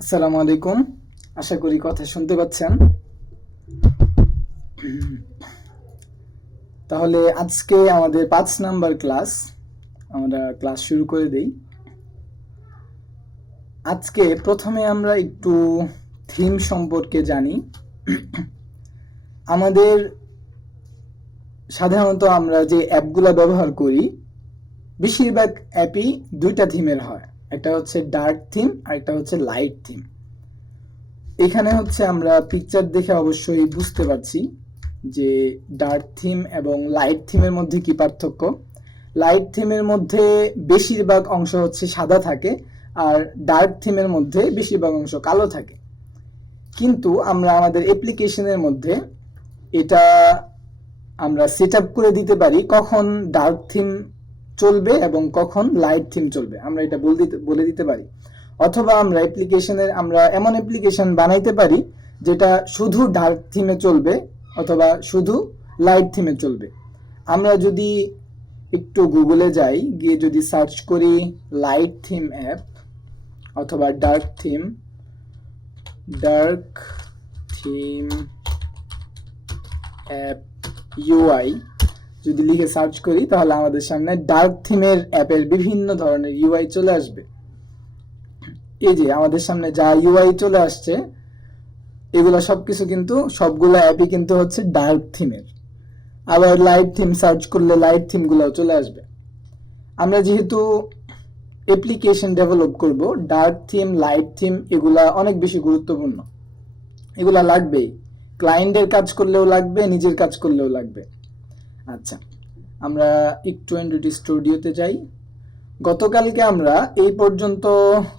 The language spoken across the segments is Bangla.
আসসালামু আলাইকুম। আশা করি কথা শুনতে পাচ্ছেন। তাহলে আজকে আমাদের 5 নাম্বার ক্লাস। আমরা ক্লাস শুরু করে দেই। আজকে প্রথমে আমরা একটু থিম সম্পর্কে জানি। আমাদের সাধারণত আমরা যে অ্যাপগুলো ব্যবহার করি, বেশিরভাগ অ্যাপই দুইটা থিমের হয়। একটা হচ্ছে ডার্ক থিম আর একটা হচ্ছে লাইট থিম। এখানে হচ্ছে আমরা পিকচার দেখে অবশ্যই বুঝতে পারছি যে ডার্ক থিম এবং লাইট থিমের মধ্যে কি পার্থক্য। লাইট থিমের মধ্যে বেশিরভাগ অংশ হচ্ছে সাদা থাকে, আর ডার্ক থিমের মধ্যে বেশিরভাগ অংশ কালো থাকে। কিন্তু আমরা আমাদের অ্যাপ্লিকেশনের মধ্যে এটা আমরা সেট আপ করে দিতে পারি কখন ডার্ক থিম চলবে এবং কখন লাইট থিম চলবে, আমরা এটা বলে দিতে পারি। অথবা আমরা এমন অ্যাপ্লিকেশন বানাইতে পারি যেটা শুধু ডার্ক থিমে চলবে অথবা শুধু লাইট থিমে চলবে। আমরা যদি একটু গুগলে যাই, গিয়ে যদি সার্চ করি লাইট থিম অ্যাপ অথবা ডার্ক থিম অ্যাপ ইউআই যদি লিখে সার্চ করি, তাহলে আমাদের সামনে ডার্ক থিমের অ্যাপের বিভিন্ন ধরনের ইউআই চলে আসবে। এই যে আমাদের সামনে যা ইউআই চলে আসছে, এগুলো সবকিছু কিন্তু সবগুলো অ্যাপই কিন্তু হচ্ছে ডার্ক থিমের। আবার লাইট থিম সার্চ করলে লাইট থিমগুলোও চলে আসবে। আমরা যেহেতু অ্যাপ্লিকেশন ডেভেলপ করব, ডার্ক থিম লাইট থিম এগুলা অনেক বেশি গুরুত্বপূর্ণ। এগুলা লাগবেই, ক্লায়েন্টের কাজ করলেও লাগবে, নিজের কাজ করলেও লাগবে। আচ্ছা, আমরা একটু এন্ড্রয়েড স্টুডিওতে যাই। গতকালকে আমরা এই পর্যন্ত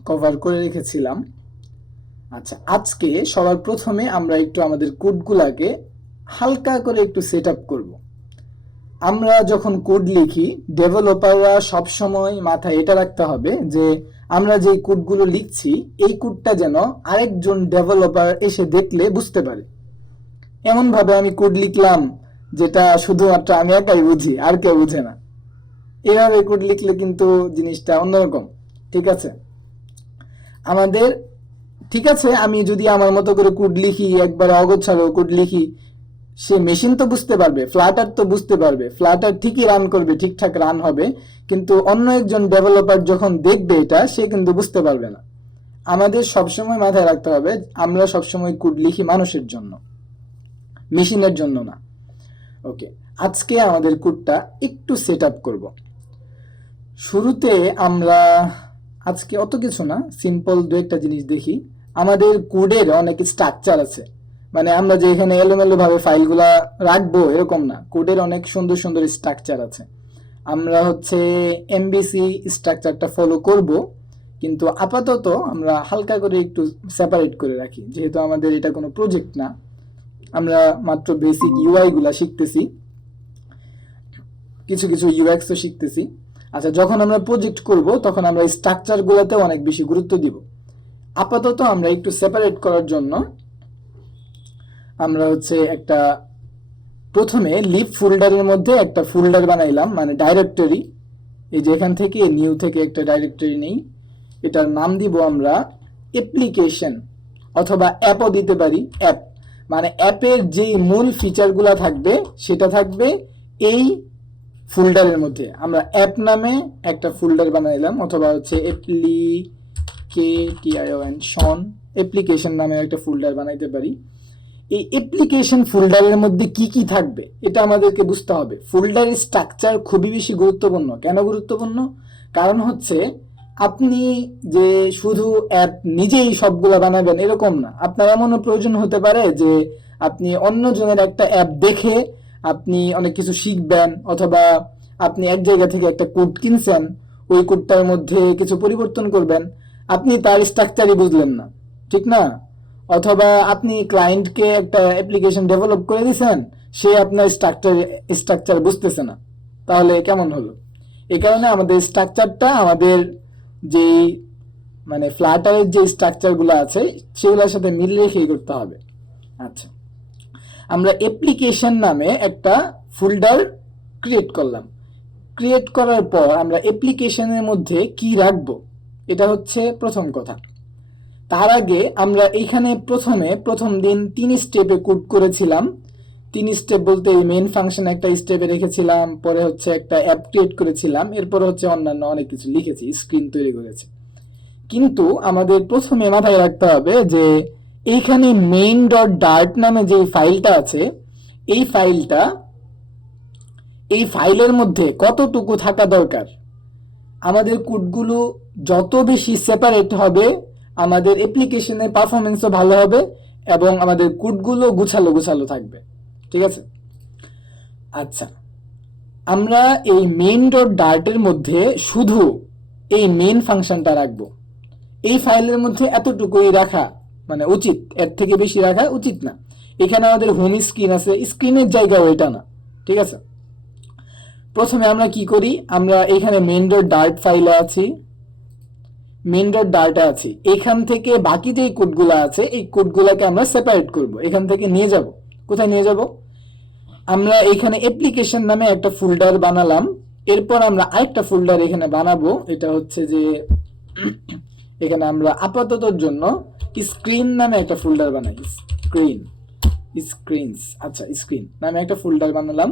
কভার করে রেখেছিলাম। আচ্ছা, আজকে সবার প্রথমে আমরা একটু আমাদের কোডগুলাকে হালকা করে একটু সেট আপ করবো। আমরা যখন কোড লিখি, ডেভেলপাররা সবসময় মাথায় এটা রাখতে হবে যে আমরা যে কোডগুলো লিখছি, এই কোডটা যেন আরেকজন ডেভেলপার এসে দেখলে বুঝতে পারে। এমন ভাবে আমি কোড লিখলাম যেটা শুধুমাত্র আমি একাই বুঝি, আর কেউ বুঝে না। এভাবে কোড লিখলে কিন্তু জিনিসটা অন্যরকম। ঠিক আছে, আমাদের ঠিক আছে, আমি যদি আমার মতো করে কোড লিখি, একবারে অগোছালো কোড লিখি, সে মেশিন তো বুঝতে পারবে, ফ্লাটার তো বুঝতে পারবে, ফ্লাটার ঠিকই রান করবে, ঠিকঠাক রান হবে। কিন্তু অন্য একজন ডেভেলপার যখন দেখবে এটা, সে কিন্তু বুঝতে পারবে না। আমাদের সবসময় মাথায় রাখতে হবে আমরা সবসময় কোড লিখি মানুষের জন্য, মেশিনের জন্য না। ওকে, আজকে আমাদের কোডটা একটু সেট আপ করবো। শুরুতে আমরা আজকে অত কিছু না, সিম্পল দু একটা জিনিস দেখি। আমাদের কোডের অনেক স্ট্রাকচার আছে, মানে আমরা যে এখানে এলোমেলো ভাবে ফাইলগুলা রাখবো এরকম না, কোডের অনেক সুন্দর সুন্দর স্ট্রাকচার আছে। আমরা হচ্ছে এমবিসি স্ট্রাকচারটা ফলো করব, কিন্তু আপাতত আমরা হালকা করে একটু সেপারেট করে রাখি, যেহেতু আমাদের এটা কোনো প্রজেক্ট না, আমরা মাত্র বেসিক ইউআই গুলা শিখতেছি, কিছু কিছু ইউএক্সও শিখতেছি। আচ্ছা, যখন আমরা প্রজেক্ট করব তখন আমরা স্ট্রাকচার গুলোতে অনেক বেশি গুরুত্ব দিব। আপাতত আমরা একটু সেপারেট করার জন্য আমরা হচ্ছে একটা প্রথমে লিভ ফোল্ডারের মধ্যে একটা ফোল্ডার বানাইলাম, মানে ডাইরেক্টরি। এই যে এখান থেকে নিউ থেকে একটা ডাইরেক্টরি নেই, এটার নাম দিব আমরা অ্যাপ্লিকেশন, অথবা অ্যাপও দিতে পারি। অ্যাপ মানে অ্যাপের যে মূল ফিচারগুলো থাকবে সেটা থাকবে এই ফোল্ডারের মধ্যে। আমরা অ্যাপ নামে একটা ফোল্ডার বানাইলাম, অথবা হচ্ছে অ্যাপ্লিকেশন নামে একটা ফোল্ডার বানাইতে পারি। এই অ্যাপ্লিকেশন ফোল্ডারের মধ্যে কি কি থাকবে এটা আমাদেরকে বুঝতে হবে। ফোল্ডারের স্ট্রাকচার খুবই বেশি গুরুত্বপূর্ণ। কেন গুরুত্বপূর্ণ? কারণ হচ্ছে আপনি যে শুধু অ্যাপ নিজেই সবগুলা বানাবেন এরকম না, আপনার এমনও প্রয়োজন হতে পারে যে আপনি অন্যজনের একটা অ্যাপ দেখে আপনি অনেক কিছু শিখবেন, অথবা আপনি এক জায়গা থেকে একটা কোড কিনছেন, ওই কোডটার মধ্যে কিছু পরিবর্তন করবেন, আপনি তার স্ট্রাকচারই বুঝলেন না, ঠিক না? অথবা আপনি ক্লায়েন্টকে একটা অ্যাপ্লিকেশন ডেভেলপ করে দিয়েছেন, সে আপনার স্ট্রাকচার বুঝতেছে না, তাহলে কেমন হলো? এই কারণে আমাদের স্ট্রাকচারটা আমাদের যেই মানে ফ্লাটারের যে স্ট্রাকচারগুলো আছে সেগুলোর সাথে মিল রেখেই করতে হবে। আচ্ছা, আমরা অ্যাপ্লিকেশন নামে একটা ফোল্ডার ক্রিয়েট করলাম। ক্রিয়েট করার পর আমরা অ্যাপ্লিকেশনের মধ্যে কি রাখবো, এটা হচ্ছে প্রথম কথা। তার আগে আমরা এইখানে প্রথম দিন 3 স্টেপে কোড করেছিলাম। 3 স্টেপ বলতে এই মেইন ফাংশন একটা স্টেপে রেখেছিলাম, পরে হচ্ছে একটা অ্যাপ ক্রিয়েট করেছিলাম, এরপরে হচ্ছে অন্যান্য অনেক কিছু লিখেছি, স্ক্রিন তৈরি করেছি। কিন্তু আমাদের প্রথমে মাথায় রাখতে হবে যে এইখানে মেইন ডট ডার্ট নামে যে ফাইলটা আছে, এই ফাইলের মধ্যে কতটুকু থাকা দরকার। আমাদের কোডগুলো যত বেশি সেপারেট হবে, আমাদের অ্যাপ্লিকেশনের পারফরমেন্সও ভালো হবে এবং আমাদের কোডগুলো গুছালো থাকবে। ঠিক আছে? আচ্ছা, আমরা এই মেইন ডট ডার্টের মধ্যে শুধু এই মেইন ফাংশনটা রাখবো। এই ফাইলের মধ্যে এতটুকুই রাখা মানে উচিত, এর থেকে বেশি রাখা উচিত না। এখানে আমাদের হোম স্ক্রিন আছে, স্ক্রিনের জায়গাও এটা না। ঠিক আছে? প্রথমে আমরা কি করি, আমরা এখানে মেইন ডট ডার্ট ফাইলে আছি, এখান থেকে বাকি যে কোডগুলো আছে এই কোডগুলোকে আমরা সেপারেট করব। এখান থেকে নিয়ে যাব, কোথায় নিয়ে যাব, আমরা এখানে অ্যাপ্লিকেশন নামে একটা ফোল্ডার বানালাম। এরপর আমরা আরেকটা ফোল্ডার এখানে বানাবো, এটা হচ্ছে যে এখানে আমরা আপাততর জন্য স্ক্রিন নামে একটা ফোল্ডার বানাই, স্ক্রিন নামে একটা ফোল্ডার বানালাম।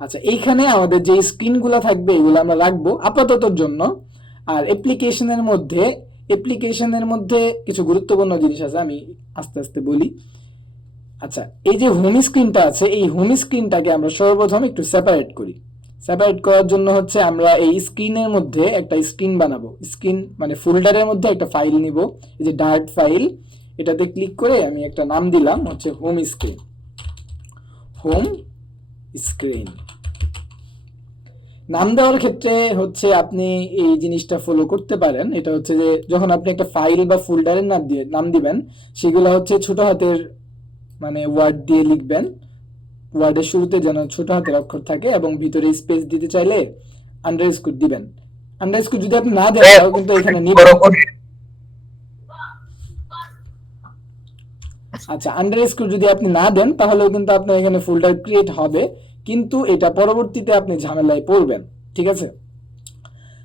আচ্ছা, এইখানে আমাদের যে স্ক্রিনগুলো থাকবে এগুলো আমরা রাখবো আপাততর জন্য। আর অ্যাপ্লিকেশনের মধ্যে কিছু গুরুত্বপূর্ণ জিনিস আছে, আমি আস্তে আস্তে বলি। আচ্ছা, এই যে হোম স্ক্রিনটা আছে, এই হোম স্ক্রিনটাকে আমরা সর্বপ্রথম একটু সেপারেট করি। সেপারেট করার জন্য হচ্ছে আমরা এই স্ক্রিনের মধ্যে একটা স্ক্রিন বানাবো। স্ক্রিন মানে ফোল্ডারের মধ্যে একটা ফাইল নিব, এই যে ডার্ট ফাইল, এটাতে ক্লিক করে আমি একটা নাম দিলাম হচ্ছে হোম স্ক্রিন। নাম দেওয়ার ক্ষেত্রে হচ্ছে আপনি এই জিনিসটা ফলো করতে পারেন। এটা হচ্ছে যে যখন আপনি একটা ফাইল বা ফোল্ডারের নাম দিবেন, সেগুলো হচ্ছে ছোট হাতের মানে ওয়ার্ড দিয়ে লিখবেন। ওয়ার্ডের শুরুতে যেন ছোট হাতের অক্ষর থাকে এবং ভিতরে স্পেস দিতে চাইলে আন্ডারস্কোর দিবেন। আন্ডারস্কোর যদি আপনি না দেন তাহলে কিন্তু এখানে আচ্ছা, আন্ডারস্কোর যদি আপনি না দেন তাহলেও কিন্তু আপনার এখানে ফোল্ডার ক্রিয়েট হবে, কিন্তু এটা পরবর্তীতে আপনি ঝামেলায় পড়বেন। ঠিক আছে?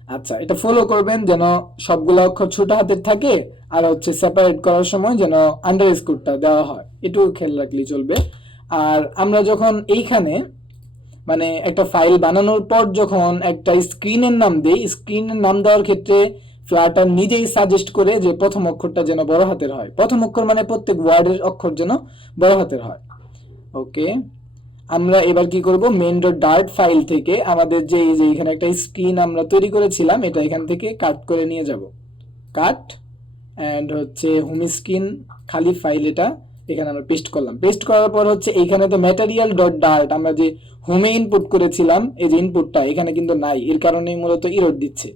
আচ্ছা, এটা ফলো করবেন যেন সবগুলো অক্ষর ছোট হাতের থাকে, আর হচ্ছে সেপারেট করার সময় যেন আন্ডারস্কোরটা দেওয়া হয়, এটুকু খেয়াল রাখলেই চলবে। আর আমরা যখন এইখানে মানে একটা ফাইল বানানোর পর যখন একটা স্ক্রিনের নাম দেই, স্ক্রিনের নাম দেওয়ার ক্ষেত্রে ফ্লাটার নিজেই সাজেস্ট করে যে প্রথম অক্ষরটা যেন বড় হাতের হয়। প্রথম অক্ষর মানে প্রত্যেক ওয়ার্ডের অক্ষর যেন বড় হাতের হয়। ওকে, আমরা এবার কি করব, মেইন ডট ডার্ট ফাইল থেকে আমাদের যে এখানে একটা স্ক্রিন আমরা তৈরি করেছিলাম, এটা এখান থেকে কাট করে নিয়ে যাব। কাট এন্ড হচ্ছে হোম স্ক্রিন খালি ফাইল, এটা এখানে আমরা পেস্ট করলাম। পেস্ট করার পর হচ্ছে এইখানে তো ম্যাটেরিয়াল ডট ডার্ট আমরা যে হোমে ইনপুট করেছিলাম, এই যে ইনপুটটা এখানে কিন্তু নাই, এর কারণেই মূলত এরর দিচ্ছে।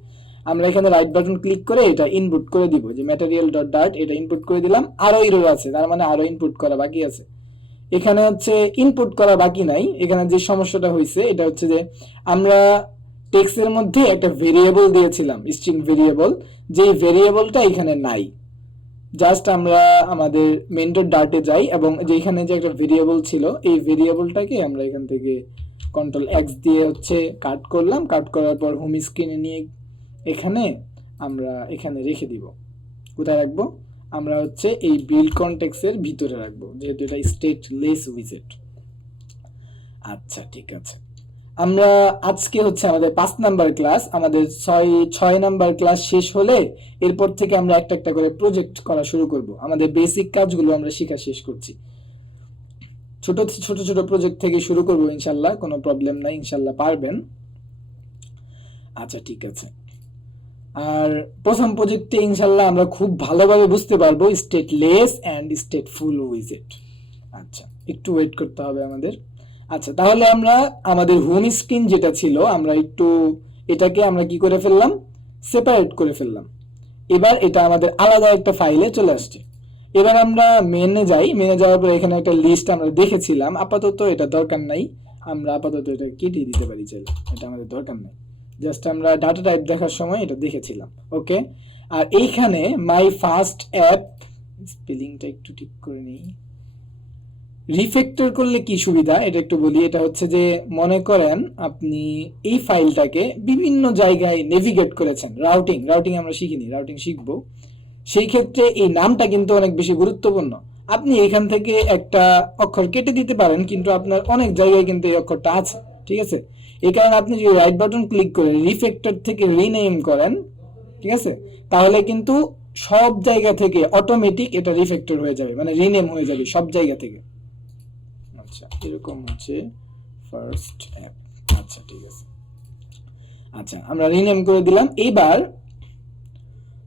আমরা এখানে রাইট বাটন ক্লিক করে এটা ইনপুট করে দিব, যে ম্যাটেরিয়াল ডট ডার্ট, এটা ইনপুট করে দিলাম। আরো এরর আছে, তার মানে আরো ইনপুট করা বাকি আছে। এখানে হচ্ছে ইনপুট করা বাকি নাই, এখানে যে সমস্যাটা হয়েছে এটা হচ্ছে যে আমরা টেক্সটের মধ্যে একটা ভেরিয়েবল দিয়েছিলাম, স্ট্রিং ভেরিয়েবল, যে ভেরিয়েবলটা এখানে নাই। জাস্ট আমরা আমাদের মেইন ডট ডার্টে যাই এবং যেখানে যে একটা ভেরিয়েবল ছিল, এই ভেরিয়েবলটাকে আমরা এখান থেকে কন্ট্রোল এক্স দিয়ে হচ্ছে কাট করলাম। কাট করার পর হোম স্ক্রিনে নিয়ে এখানে আমরা এখানে রেখে দিব। কোথায় রাখবো, আমরা হচ্ছে এই বিল্ড কনটেক্সটের ভিতরে রাখবো, যেহেতু এটা স্টেটলেস উইজেট। আচ্ছা, ঠিক আছে। আমরা আজকে হচ্ছে আমাদের 5 নাম্বার ক্লাস, আমাদের 6 নাম্বার ক্লাস শেষ হলে এরপর থেকে আমরা একটা একটা করে প্রজেক্ট করা শুরু করব। আমাদের বেসিক কাজগুলো আমরা শেখা শেষ করছি, ছোট ছোট প্রজেক্ট থেকে শুরু করব ইনশাল্লাহ, কোনো প্রবলেম নাই, ইনশাল্লাহ পারবেন। আচ্ছা, ঠিক আছে। আর প্রথম প্রজেক্টে ইনশাল্লাহ আমরা খুব ভালোভাবে বুঝতে পারবো স্টেটলেস এন্ড স্টেটফুল উইজেট। আচ্ছা, একটু ওয়েট করতে হবে আমাদের। আচ্ছা, তাহলে আমরা আমাদের হোম স্ক্রিন যেটা ছিল, আমরা একটু এটাকে আমরা কি করে ফেললাম, সেপারেট করে ফেললাম। এবার এটা আমাদের আলাদা একটা ফাইলে চলে আসছে। এবার আমরা মেনে যাই, মেনে যাওয়ার পর এখানে একটা লিস্ট আমরা দেখেছিলাম, আপাতত এটা দরকার নাই, আমরা আপাতত এটা কেটে দিতে পারি চাইলে, এটা আমাদের দরকার নাই, জাস্ট আমরা ডাটা টাইপ দেখার সময় এটা দেখেছিলাম। ওকে, আর এইখানে মাই ফার্স্ট অ্যাপ, স্পেলিংটা একটু ঠিক করে নিই। রিফ্যাক্টর করলে কি সুবিধা এটা একটু বলি। এটা হচ্ছে যে মনে করেন আপনি এই ফাইলটাকে বিভিন্ন জায়গায় নেভিগেট করেছেন, রাউটিং আমরা শিখিনি, রাউটিং শিখবো। সেই ক্ষেত্রে এই নামটা কিন্তু অনেক বেশি গুরুত্বপূর্ণ। আপনি এখান থেকে একটা অক্ষর কেটে দিতে পারেন, কিন্তু আপনার অনেক জায়গায় কিন্তু এই অক্ষরটা আছে, ঠিক আছে? এই কারণে আপনি যদি রাইট বাটন ক্লিক করে রিফ্যাক্টর থেকে রিনেম করেন, ঠিক আছে, তাহলে কিন্তু সব জায়গা থেকে অটোমেটিক এটা রিফ্যাক্টর হয়ে যাবে, মানে রিনেম হয়ে যাবে সব জায়গা থেকে। আচ্ছা, এরকম হচ্ছে ফার্স্ট অ্যাপ। আচ্ছা, ঠিক আছে। আচ্ছা, আমরা রিনেম করে দিলাম। এইবার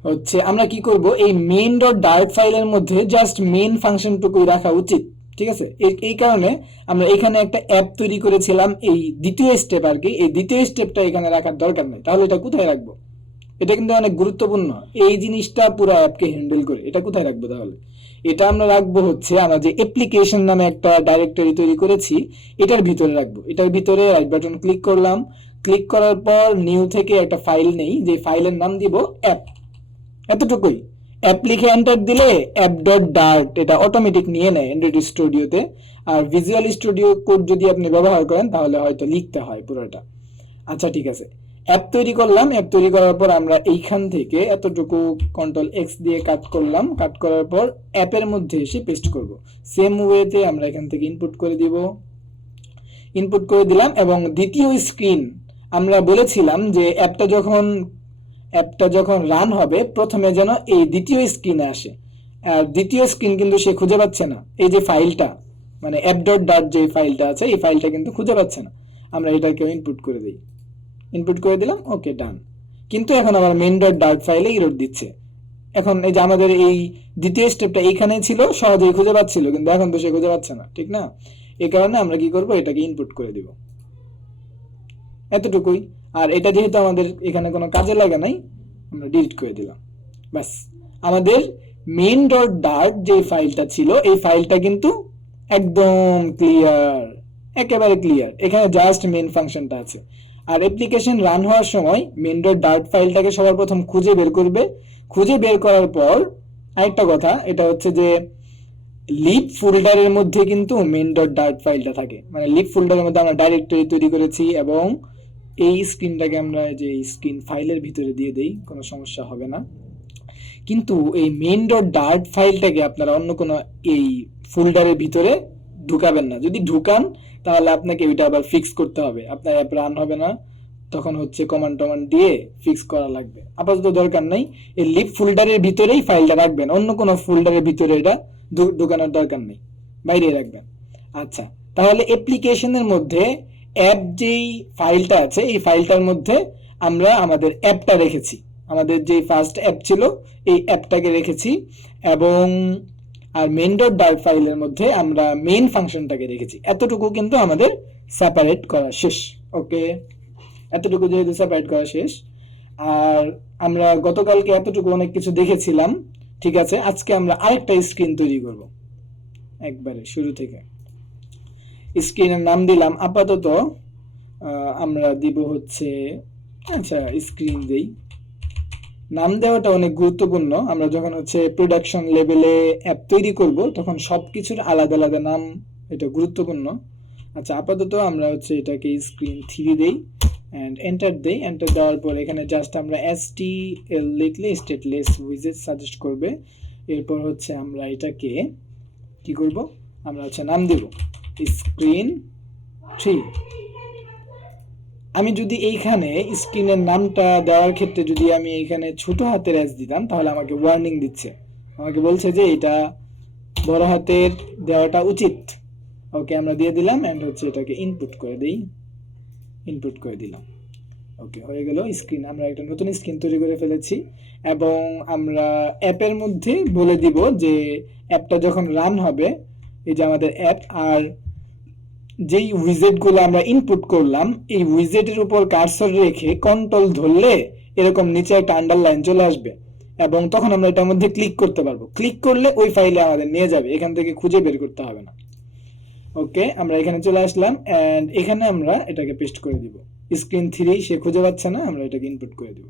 হচ্ছে আমরা কি করব, এই মেইন ডট ডার্ট ফাইলের মধ্যে জাস্ট মেইন ফাংশনটুকুই রাখা উচিত, ঠিক আছে? এই কারণে আমরা এখানে একটা অ্যাপ তৈরি করেছিলাম, এই দ্বিতীয় স্টেপ আর কি, এই দ্বিতীয় স্টেপটা এখানে রাখার দরকার নেই। তাহলে এটা কোথায় রাখবো? এটা কিন্তু অনেক গুরুত্বপূর্ণ, এই জিনিসটা পুরো অ্যাপকে হ্যান্ডেল করে। এটা কোথায় রাখবো তাহলে? এটা আমরা রাখবো হচ্ছে আমরা যে অ্যাপ্লিকেশন নামে একটা ডাইরেক্টরি তৈরি করেছি, এটার ভিতরে রাখবো। এটার ভিতরে রাইট বাটন ক্লিক করলাম, ক্লিক করার পর নিউ থেকে একটা ফাইল নেই, যে ফাইলের নাম দিব অ্যাপ, এতটুকুই। অ্যাপ লিখে এন্টার দিলে অ্যাপ ডট ডার্ট এটা অটোমেটিক নিয়ে নেয় অ্যান্ড্রয়েড স্টুডিওতে। আর ভিজুয়াল স্টুডিও কোড যদি আপনি ব্যবহার করেন তাহলে হয়তো লিখতে হয় পুরোটা। আচ্ছা, ঠিক আছে। অ্যাপ তৈরি করলাম। অ্যাপ তৈরি করার পর আমরা এইখান থেকে এতটুকু কন্ট্রোল এক্স দিয়ে কাট করলাম। কাট করার পর অ্যাপের মধ্যে এসে পেস্ট করব। সেম ওয়েতে আমরা এখান থেকে ইনপুট করে দিব। ইনপুট করে দিলাম। এবং দ্বিতীয় স্ক্রিন আমরা বলেছিলাম যে অ্যাপটা যখন রান হবে প্রথমে যেন এই দ্বিতীয় স্ক্রিনে আসে। আর দ্বিতীয় স্ক্রিন কিন্তু সে খুঁজে পাচ্ছে না, এই যে ফাইলটা, মানে অ্যাপ ডট ডার্ট যে ফাইলটা আছে, এই ফাইলটা কিন্তু খুঁজে পাচ্ছে না। আমরা এটাকে ইনপুট করে দিই। ইনপুট করে দিলাম, ওকে, ডান। কিন্তু এখন আমার মেইন ডট ডার্ট ফাইলে এরর দিচ্ছে। এখন এই যে আমাদের এই দ্বিতীয় স্টেপটা এইখানেই ছিল, সহজেই খুঁজে পাচ্ছিল, কিন্তু এখন তো সে খুঁজে পাচ্ছে না, ঠিক না? এই কারণে আমরা কি করব, এটাকে ইনপুট করে দিব, এতটুকুই। আর এটা যেহেতু আমাদের এখানে কোনো কাজে লাগে নাই, আমরা ডিলিট করে দিলাম। ব্যাস, আমাদের মেইন ডট ডার্ট যে ফাইলটা ছিল, এই ফাইলটা কিন্তু একদম ক্লিয়ার, একেবারে ক্লিয়ার। এখানে জাস্ট মেইন ফাংশনটা আছে। আর অ্যাপ্লিকেশন রান হওয়ার সময় মেইন ডট ডার্ট ফাইলটাকে সবার প্রথম খুঁজে বের করবে। খুঁজে বের করার পর আরেকটা কথা, এটা হচ্ছে যে লিপ ফোল্ডারের মধ্যে কিন্তু মেইন ডট ডার্ট ফাইলটা থাকে। মানে লিপ ফোল্ডারের মধ্যে আমরা ডাইরেক্টরি তৈরি করেছি, এবং এই স্ক্রিনটাকে আমরা যে স্ক্রিন ফাইলের ভিতরে দিয়ে দেই, কোনো সমস্যা হবে না। কিন্তু এই মেইন ডট ডার্ট ফাইলটাকে আপনারা অন্য কোনো এই ফোল্ডারের ভিতরে ঢুকাবেন না। যদি ঢুকান তাহলে আপনাকে ওইটা আবার ফিক্স করতে হবে, আপনার অ্যাপ রান হবে না, তখন হচ্ছে কমান্ড টমান্ড দিয়ে ফিক্স করা লাগবে। আপাতত দরকার নাই, এই লিপ ফোল্ডারের ভিতরেই ফাইলটা রাখবেন, অন্য কোনো ফোল্ডারের ভিতরে এটা ঢুকানোর দরকার নেই, বাইরে রাখবেন। আচ্ছা, তাহলে অ্যাপ্লিকেশনের মধ্যে অ্যাপ যেই ফাইলটা আছে, এই ফাইলটার মধ্যে আমরা আমাদের অ্যাপটা রেখেছি, আমাদের যে ফার্স্ট অ্যাপ ছিল এই অ্যাপটাকে রেখেছি। এবং আর মেইন ডট ডার্ট ফাইলের মধ্যে আমরা মেইন ফাংশনটাকে রেখেছি। এতটুকু কিন্তু আমাদের সেপারেট করা শেষ। ওকে, এতটুকু যেহেতু সেপারেট করা শেষ, আর আমরা গতকালকে এতটুকু অনেক কিছু দেখেছিলাম, ঠিক আছে? আজকে আমরা আরেকটা স্ক্রিন তৈরি করব, একবারে শুরু থেকে। স্ক্রিনের নাম দিলাম আপাতত, আমরা দিব হচ্ছে, আচ্ছা স্ক্রিন দেই। নাম দেওয়াটা অনেক গুরুত্বপূর্ণ। আমরা যখন হচ্ছে প্রোডাকশন লেভেলে অ্যাপ তৈরি করব তখন সবকিছুর আলাদা আলাদা নাম, এটা গুরুত্বপূর্ণ। আচ্ছা, আপাতত আমরা হচ্ছে এটাকে স্ক্রিন 3 দেই এন্ড এন্টার দেই। এন্টার দেওয়ার পর এখানে জাস্ট আমরা STL লিখলে স্টেটলেস উইজেট সাজেস্ট করবে। এরপর হচ্ছে আমরা এটাকে কি করব, আমরা হচ্ছে নাম দেব স্ক্রিন 3। আমি যদি এইখানে স্ক্রিনের নামটা দেওয়ার ক্ষেত্রে যদি আমি এইখানে ছোট হাতের এস দিতাম তাহলে আমাকে ওয়ার্নিং দিচ্ছে, আমাকে বলছে যে এটা বড় হাতের দেওয়াটা উচিত। ওকে, আমরা দিয়ে দিলাম এন্ড হচ্ছে এটাকে ইনপুট করে দেই, ইনপুট করে দিলাম। ওকে, হয়ে গেল স্ক্রিন। আমরা একটা নতুন স্ক্রিন তৈরি করে ফেলেছি। এবং আমরা অ্যাপের মধ্যে বলে দিব যে অ্যাপটা যখন রান হবে, এই যে আমাদের অ্যাপ, আর যেই উইজেটগুলো আমরা ইনপুট করলাম এই উইজেটের উপর কার্সর রেখে কন্ট্রোল ধরলে এরকম নিচে একটা আন্ডারলাইন চলে আসবে, এবং তখন আমরা এটার মধ্যে ক্লিক করতে পারবো। ক্লিক করলে ওই ফাইলে আমাদের নিয়ে যাবে, এখান থেকে খুঁজে বের করতে হবে না। ওকে, আমরা এখানে চলে আসলাম এন্ড এখানে আমরা এটাকে পেস্ট করে দিব। স্ক্রিন 3 সে খুঁজে পাচ্ছে না, আমরা এটাকে ইনপুট করে দিব।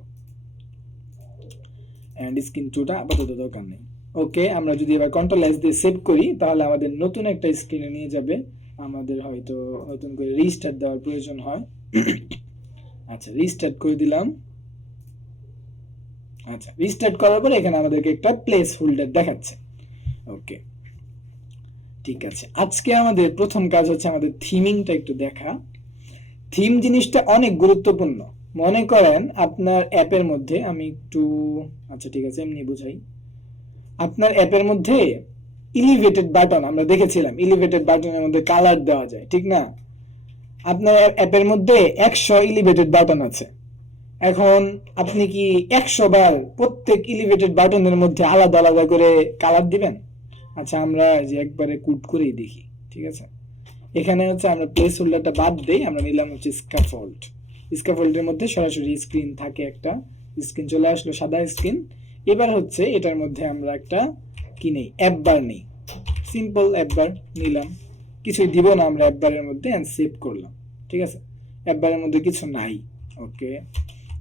এন্ড স্ক্রিন 2টা আপাতত দরকার নেই। ওকে, আমরা যদি এবার কন্ট্রোল এস দিয়ে সেভ করি তাহলে আমাদের নতুন একটা স্ক্রিনে নিয়ে যাবে। আমাদের হয়তো নতুন করে রিস্টার্ট দেওয়ার প্রয়োজন হয়। আচ্ছা, রিস্টার্ট করে দিলাম। আচ্ছা, রিস্টার্ট করার পর এখানে আমাদেরকে একটা প্লেস হোল্ডার দেখাচ্ছে। ওকে, ঠিক আছে। আজকে আমাদের প্রথম কাজ হচ্ছে আমাদের থিমিংটা একটু দেখা। থিম জিনিসটা অনেক গুরুত্বপূর্ণ। মনে করেন আপনার অ্যাপের মধ্যে, আমি একটু, আচ্ছা ঠিক আছে এমনি বুঝাই। আপনার অ্যাপের মধ্যে ইলিভেটেড বাটন আমরা দেখেছিলাম, ইলিভেটেড বাটনের মধ্যে কালার দেওয়া যায়, ঠিক না? আপনার অ্যাপের মধ্যে 100 ইলিভেটেড বাটন আছে। এখন আপনি কি 100 বার প্রত্যেক ইলিভেটেড বাটনের মধ্যে আলাদা আলাদা করে কালার দিবেন? আচ্ছা, আমরা যে একবারে কুট করেই দেখি, ঠিক আছে। এখানে হচ্ছে আমরা প্লেস হোল্ডারটা বাদ দেই, আমরা নিলাম হচ্ছে স্ক্যাফোল্ড। স্ক্যাফোল্ডের মধ্যে সরাসরি স্ক্রিন থাকে, একটা স্ক্রিন চলে আসলো, সাদা স্ক্রিন। এবার হচ্ছে এটার মধ্যে আমরা একটা কি নেই, অ্যাপ বার নেই, সিম্পল অ্যাপ বার নিলাম, কিছুই দিব না আমরা অ্যাপ বারের মধ্যে, এন্ড সেভ করলাম, ঠিক আছে। অ্যাপ বারের মধ্যে কিছু নাই, ওকে।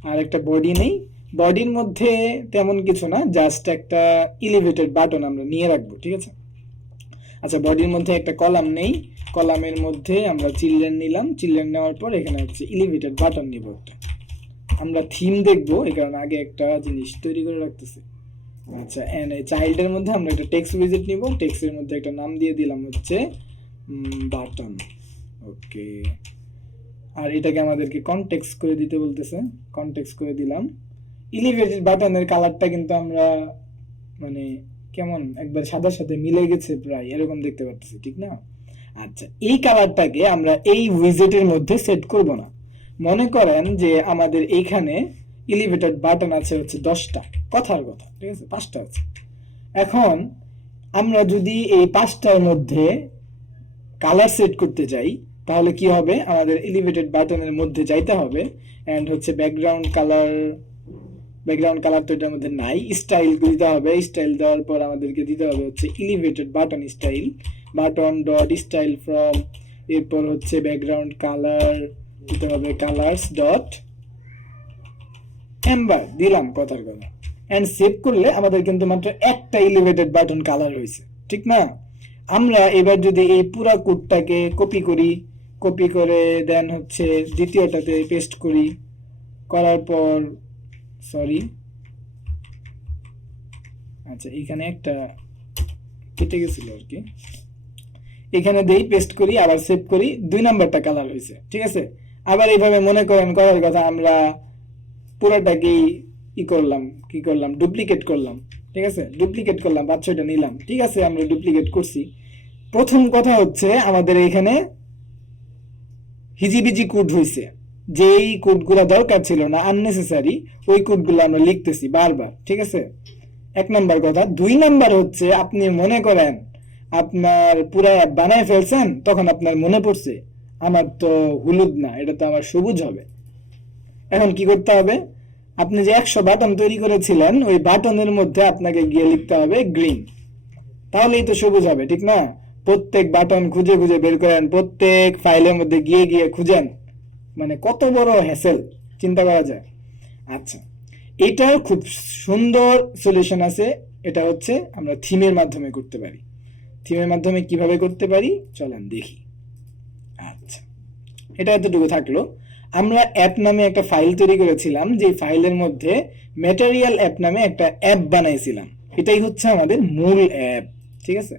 আর একটা বডি নেই, বডির মধ্যে তেমন কিছু না, জাস্ট একটা এলিভেটেড বাটন আমরা নিয়ে রাখবো, ঠিক আছে। আচ্ছা, বডির মধ্যে একটা কলাম নেই, কলামের মধ্যে আমরা চিলড্রেন নিলাম, চিলড্রেন নেওয়ার পর এখানে হচ্ছে এলিভেটেড বাটন নিব একটা। আমরা থিম দেখবো, এই কারণে আগে একটা জিনিস তৈরি করে রাখতেছি। আচ্ছা, এন্ড এই চাইল্ডের মধ্যে আমরা একটা টেক্সট উইজেট নিব, টেক্সটের মধ্যে একটা নাম দিয়ে দিলাম হচ্ছে বাটন, ওকে। আর এটাকে আমাদেরকে কনটেক্সট করে দিতে বলতেছে, কনটেক্সট করে দিলাম। এলিভেটেড বাটনের কালারটা কিন্তু আমরা মানে কেমন একবার সাদার সাথে মিলে গেছে, প্রায় এরকম দেখতে পাচ্ছি, ঠিক না? আচ্ছা, এই কালারটাকে আমরা এই উইজেটের মধ্যে সেট করব না। মনে করেন যে আমাদের এইখানে এলিভেটেড বাটন আছে হচ্ছে 10টা, কথার কথা, ঠিক আছে, 5টা আছে। এখন আমরা যদি এই 5টার মধ্যে কালার সেট করতে যাই, তাহলে কি হবে, আমাদের এলিভেটেড বাটনের মধ্যে যাইতে হবে, এন্ড হচ্ছে ব্যাকগ্রাউন্ড কালার, ব্যাকগ্রাউন্ড কালার তো এটার মধ্যে নাই, স্টাইল দিতে হবে, স্টাইল দেওয়ার পর আমাদেরকে দিতে হবে হচ্ছে elevated button style, button dot style from, এরপর হচ্ছে ব্যাকগ্রাউন্ড কালার দিতে হবে কালার্স ডট এম্বার, দিলাম কথার কথা, এন্ড সেভ করলে আমাদের কিন্তু মাত্র একটা এলিভেটেড বাটন কালার হয়েছে, ঠিক না? আমরা এবার যদি এই পুরা কোডটাকে কপি করি, কপি করে দেন হচ্ছে দ্বিতীয়টাতে পেস্ট করি, করার পর সরি, আচ্ছা এখানে একটা কেটে গেছিল আর কি, এখানে দেই, পেস্ট করি, আবার সেভ করি, 2 নাম্বারটা কালার হয়েছে, ঠিক আছে। আবার এইভাবে মনে করেন করার কথা, আমরা পুরোটাকেই ই করলাম, কি করলাম, ডুপ্লিকেট করলাম, ঠিক আছে, ডুপ্লিকেট করলাম, 5-6টা নিলাম, ঠিক আছে, আমরা ডুপ্লিকেট করছি। প্রথম কথা হচ্ছে আমাদের এখানে হিজিবিজি কোড হয়েছে, যেই কোডগুলো দরকার ছিল না, আননেসেসারি, ওই কোডগুলো আমরা লিখতেছি বারবার, ঠিক আছে, 1 নাম্বার কথা। 2 নাম্বার হচ্ছে আপনি মনে করেন আপনার পুরা অ্যাপ বানায় ফেলছেন, তখন আপনার মনে পড়ছে আমার তো হলুদ না, এটা তো আমার সবুজ হবে। এখন কি করতে হবে, আপনি যে 100 বাটন তৈরি করেছিলেন, ওই বাটনের মধ্যে আপনাকে গিয়ে লিখতে হবে গ্রিন, তাহলেই তো সবুজ হবে, ঠিক না? প্রত্যেক বাটন খুঁজে খুঁজে বের করেন, প্রত্যেক ফাইলের মধ্যে গিয়ে গিয়ে খুঁজেন, মানে কত বড় হ্যাসেল, চিন্তা করা যায়। আচ্ছা, এটার খুব সুন্দর সলিউশন আছে, এটা হচ্ছে আমরা থিমের মাধ্যমে করতে পারি। থিমের মাধ্যমে কিভাবে করতে পারি চলেন দেখি। আচ্ছা, এটা এতটুকু থাকলো। আমরা অ্যাপ নামে একটা ফাইল তৈরি করেছিলাম, যে ফাইলের মধ্যে ম্যাটেরিয়াল অ্যাপ নামে একটা অ্যাপ বানাইছিলাম, এটাই হচ্ছে আমাদের মূল অ্যাপ, ঠিক আছে।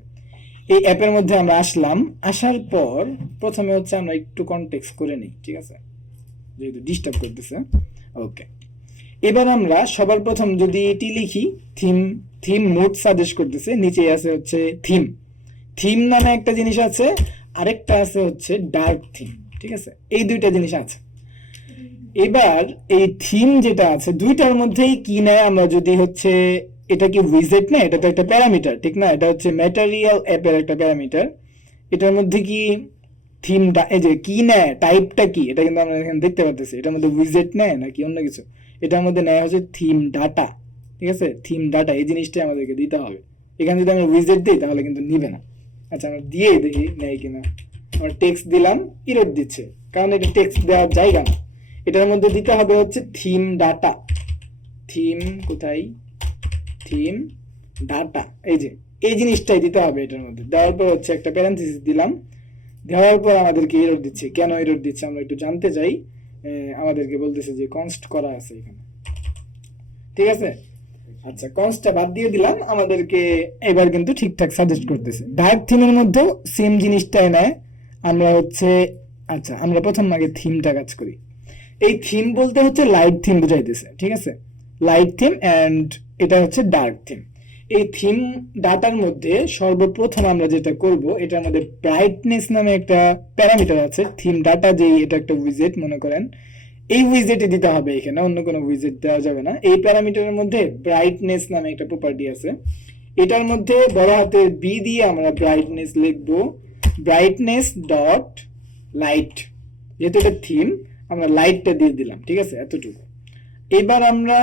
এই অ্যাপের মধ্যে আমরা আসলাম, আসার পর প্রথমে হচ্ছে আমরা একটু কনটেক্সট করে নিই, ঠিক আছে, যেহেতু ডিস্টার্ব করতেছে, ওকে। এবার আমরা সবার প্রথম যদি এটি লিখি, থিম, থিম মোড সাজেস্ট করতেছে, নিচে আছে হচ্ছে থিম, থিম নামে একটা জিনিস আছে, আরেকটা আছে হচ্ছে ডার্ক থিম, ঠিক আছে, এই 2টা জিনিস আছে। এবার এই থিম যেটা আছে, 2টার মধ্যেই কি নেয়, আমরা যদি হচ্ছে, এটা কি উইজেট না, এটা তো একটা প্যারামিটার, ঠিক না, এটা হচ্ছে ম্যাটেরিয়াল অ্যাপের একটা প্যারামিটার। এটার মধ্যে কি থিমটা, এই যে কি নেয়, টাইপটা কি, এটা কিন্তু আমরা এখানে দেখতে পাচ্ছি, এটার মধ্যে উইজেট নেয় নাকি অন্য কিছু, এটার মধ্যে নেয় হচ্ছে থিম ডাটা, ঠিক আছে, থিম ডাটা, এই জিনিসটাই আমাদেরকে দিতে হবে। এখানে যদি আমরা উইজেট দিই তাহলে কিন্তু নিবে না। আচ্ছা, আমরা দিয়ে দেখি নেয় কিনা, আমরা টেক্সট দিলাম, ইরর দিচ্ছে, কারণ এটা টেক্সট দেওয়ার জায়গা না। এটার মধ্যে দিতে হবে হচ্ছে থিম ডাটা, থিম কোথায়, থিম ডাটা, এই যে এই জিনিসটাই দিতে হবে এটার মধ্যে। দেওয়ার পর হচ্ছে একটা প্যারেনথেসিস দিলাম, দেওয়ার পর আমাদেরকে এরর দিচ্ছে, কেন এরর দিচ্ছে আমরা একটু জানতে চাই। আমাদেরকে বলতেছে যে কনস্ট করা আছে এখানে, ঠিক আছে, আচ্ছা, কনস্টটা বাদ দিয়ে দিলাম, আমাদেরকে এবার কিন্তু ঠিকঠাক সাজেস্ট করতেছে। ডার্ক থিমের মধ্যেও সেম জিনিসটাই নেয়। আমরা হচ্ছে, আচ্ছা আমরা প্রথম আগে থিমটা কাজ করি। এই থিম বলতে হচ্ছে লাইট থিম বুঝাইতেছে, ঠিক আছে? লাইট থিম অ্যান্ড এটা হচ্ছে ডার্ক থিম। এই থিম ডাটার মধ্যে সর্বপ্রথম আমরা যেটা করব, এটার মধ্যে ব্রাইটনেস নামে একটা প্যারামিটার আছে। থিম ডাটা যেই, এটা একটা উইজেট মনে করেন, এই উইজেটে দিতে হবে, এখানে অন্য কোনো উইজেট দেওয়া যাবে না। এই প্যারামিটারের মধ্যে ব্রাইটনেস নামে একটা প্রপার্টি আছে। এটার মধ্যে বড় হাতের বি দিয়ে আমরা ব্রাইটনেস লিখবো, ব্রাইটনেস ডট লাইট। যেহেতু এটা থিম, আমরা লাইটটা দিয়ে দিলাম, ঠিক আছে? এতটুকু। এবার আমরা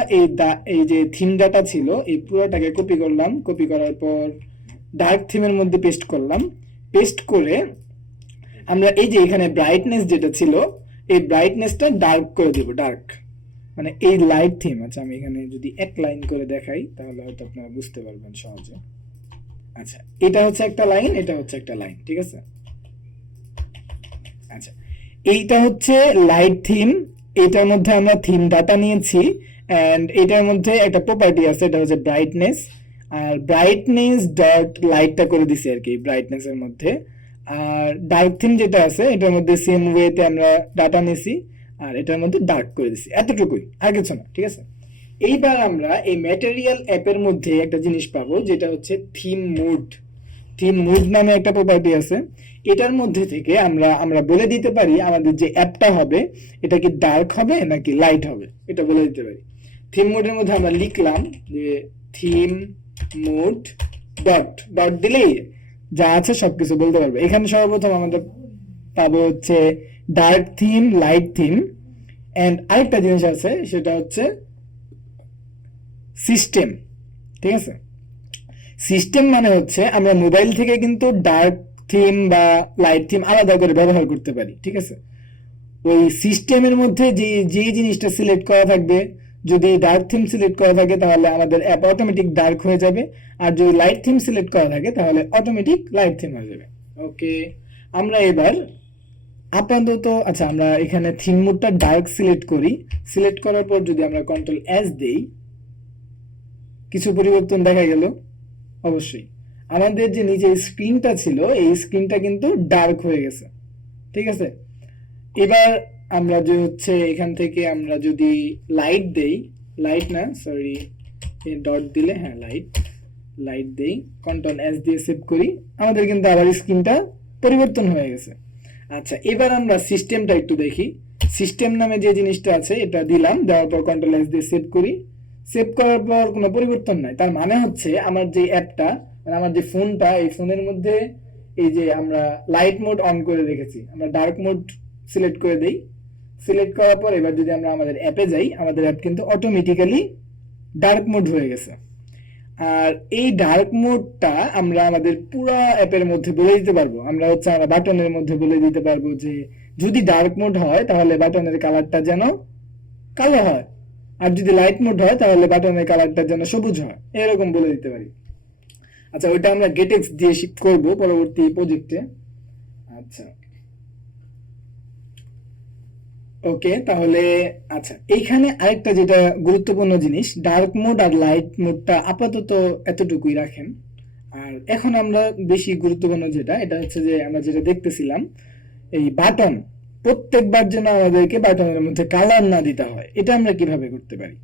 এই যে থিম ডাটা ছিল, এই পুরোটাকে কপি করলাম। কপি করার পর ডার্ক থিমের মধ্যে পেস্ট করলাম। পেস্ট করে আমরা এই যে এখানে ব্রাইটনেস যেটা ছিল, এই ব্রাইটনেসটা ডার্ক করে দেব, ডার্ক মানে এই লাইট থিম। আচ্ছা, আমি এখানে যদি এক লাইন করে দেখাই তাহলে হয়তো আপনারা বুঝতে পারবেন সহজে। আচ্ছা, এটা হচ্ছে একটা লাইন, এটা হচ্ছে একটা লাইন, ঠিক আছে? আচ্ছা, এইটা হচ্ছে লাইট থিম। এটার মধ্যে আমরা থিম ডাটা নিয়েছি এন্ড এটার মধ্যে একটা প্রপার্টি আছে, এটা হচ্ছে ব্রাইটনেস। আর ব্রাইটনেস ডট লাইটটা করে দিছি আর কি ব্রাইটনেস এর মধ্যে। আর ডার্ক থিম যেটা আছে এটার মধ্যে সেম ওয়েতে আমরা ডাটা নিছি আর এটার মধ্যে ডার্ক করে দিছি, এতটুকুই, আর কিছু না, ঠিক আছে? এইবার আমরা এই ম্যাটেরিয়াল অ্যাপের মধ্যে একটা জিনিস পাবো, যেটা হচ্ছে থিম মুড। থিম মুড নামে একটা প্রপার্টি আছে। এটার মধ্যে থেকে আমরা বলে দিতে পারি আমাদের যে অ্যাপটা হবে এটা কি ডার্ক হবে নাকি লাইট হবে, এটা বলে দিতে পারি। থিম মুডের মধ্যে আমরা লিখলাম যে থিম মুড ডট ডট দিলেই যা আছে সবকিছু বলতে পারবে। এখানে সর্বপ্রথম আমাদের পাবো হচ্ছে dark theme, light theme and আরেকটা জিনিস আছে, সেটা হচ্ছে সিস্টেম, ঠিক আছে? সিস্টেম মানে হচ্ছে আমরা মোবাইল থেকে কিন্তু ডার্ক থিম বা লাইট থিম আলাদা করে ব্যবহার করতে পারি, ঠিক আছে? ওই সিস্টেমের মধ্যে যে জিনিসটা সিলেক্ট করা থাকবে, যদি ডার্ক থিম সিলেক্ট করা থাকে তাহলে আমাদের অ্যাপ অটোমেটিক ডার্ক হয়ে যাবে, আর যদি লাইট থিম সিলেক্ট করা থাকে তাহলে অটোমেটিক লাইট থিম হয়ে যাবে। ওকে, আমরা এবার আপাতত, আচ্ছা আমরা এখানে থিম মোডটা ডার্ক সিলেক্ট করি। সিলেক্ট করার পর যদি আমরা কন্ট্রোল এস দেই, কিছু পরিবর্তন দেখা গেল। অবশ্যই আমাদের যে নিচে স্ক্রিনটা ছিল এই স্ক্রিনটা কিন্তু ডার্ক হয়ে গেছে, ঠিক আছে? এবার আমরা যে হচ্ছে এখান থেকে আমরা যদি লাইট দেই, লাইট না সরি ডট দিলে, হ্যাঁ লাইট দেই, কন্ট্রোল এস দিয়ে সেভ করি, আমাদের কিন্তু আবার স্ক্রিনটা পরিবর্তন হয়ে গেছে। আচ্ছা, এবার আমরা সিস্টেমটা একটু দেখি। সিস্টেম নামে যে জিনিসটা আছে এটা দিলাম, দেওয়ার পর কন্ট্রোল এস দিয়ে সেভ করি। সেভ করার পর কোনো পরিবর্তন নাই, তার মানে হচ্ছে আমার যে অ্যাপটা, মানে আমার যে ফোনটা, এই ফোনের মধ্যে এই যে আমরা লাইট মোড অন করে রেখেছি, আমরা ডার্ক মোড সিলেক্ট করে দেই। সিলেক্ট করার পর এবার যদি আমরা আমাদের অ্যাপে যাই, আমাদের অ্যাপ কিন্তু অটোমেটিক্যালি ডার্ক মোড হয়ে গেছে। আর এই ডার্ক মোডটা আমরা আমাদের পুরো অ্যাপের মধ্যে বলে দিতে পারবো। আমরা হচ্ছে আমরা বাটনের মধ্যে বলে দিতে পারবো যে যদি ডার্ক মোড হয় তাহলে বাটনের কালারটা যেন কালো হয়, আর যদি লাইট মোড হয় তাহলে বাটনের কালারটা যেন সবুজ হয়, এরকম বলে দিতে পারি। আচ্ছা, ওইটা আমরা গেটেক্স দিয়ে শিফট করব পরবর্তী প্রজেক্টে। আচ্ছা ওকে, তাহলে আচ্ছা এইখানে আরেকটা যেটা গুরুত্বপূর্ণ জিনিস, ডার্ক মোড আর লাইট মোডটা আপাতত এতটুকুই রাখেন। আর এখন আমরা বেশি গুরুত্বপূর্ণ যেটা, এটা হচ্ছে যে আমরা যেটা দেখতেছিলাম এই বাটন, প্রত্যেকবার যেন আমাদেরকে বাটনের মধ্যে কালার না দিতে হয়, এটা আমরা কিভাবে করতে পারি?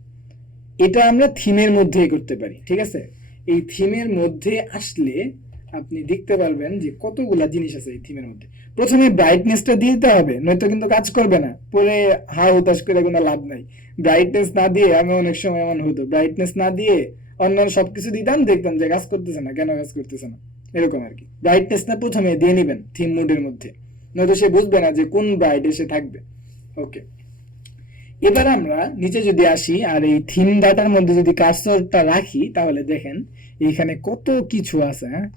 এটা আমরা থিমের মধ্যেই করতে পারি, ঠিক আছে? এই থিমের মধ্যে আসলে আপনি দেখতে পারবেন যে কতগুলা জিনিস আছে এই থিমের মধ্যে। প্রথমে ব্রাইটনেসটা দিতে হবে, নয়তো কিন্তু কাজ করবে না, পরে হা হতাশ করে কোনো লাভ নাই। ব্রাইটনেস না দিয়ে আমি অনেক সময় এমন হতো, ব্রাইটনেস না দিয়ে অন্যান্য সবকিছু দিতাম, দেখতাম যে কাজ করতেছে না, কেন কাজ করতেছে না, এরকম আর কি। ব্রাইটনেসটা প্রথমে দিয়ে নিবেন থিম মোডের মধ্যে, নয়তো সে বুঝবে না যে কোন ব্রাইট এসে থাকবে। ওকে, এবার আমরা নিচে যদি আসি আর এই থিম ডাটার মধ্যে যদি কার্সরটা রাখি তাহলে দেখেন এখানে কত কিছু আছে, হ্যাঁ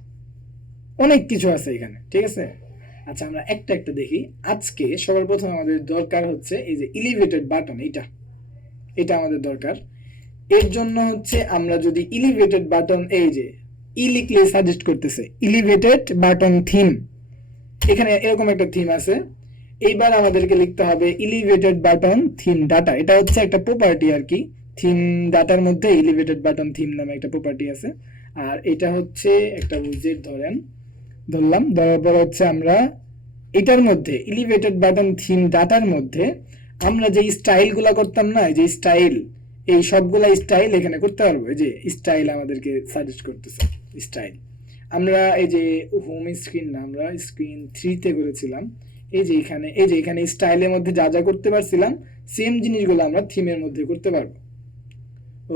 অনেক কিছু আছে এখানে, ঠিক আছে? আচ্ছা, আমরা একটা একটা দেখি। আজকে সবার প্রথমে আমাদের দরকার হচ্ছে এই যে এলিভেটেড বাটন, এটা আমাদের দরকার। এর জন্য হচ্ছে আমরা যদি এলিভেটেড বাটন, এই যে ই লিখলে সাজেস্ট করতেছে এলিভেটেড বাটন থিম, এখানে এরকম একটা থিম আছে। এইবার আমাদেরকে লিখতে হবে এলিভেটেড বাটন থিম ডাটা, এটা হচ্ছে একটা প্রপার্টি আর কি থিম ডাটার মধ্যে এলিভেটেড বাটন থিম নামে একটা প্রপার্টি আছে, আর এটা হচ্ছে একটা উইজেট ধরলাম। ধরার পর হচ্ছে আমরা এটার মধ্যে এলিভেটেড বাটন থিম ডাটার মধ্যে আমরা যে স্টাইলগুলো করতাম না, যে স্টাইল, এই সবগুলা স্টাইল এখানে করতে পারবো। এই যে স্টাইল আমাদেরকে সাজেস্ট করতেছে স্টাইল। আমরা এই যে হোম স্ক্রিন না, আমরা স্ক্রিন 3 করেছিলাম। এই যে এখানে স্টাইলের মধ্যে যা যা করতে পারছিলাম সেম জিনিসগুলো আমরা থিমের মধ্যে করতে পারবো।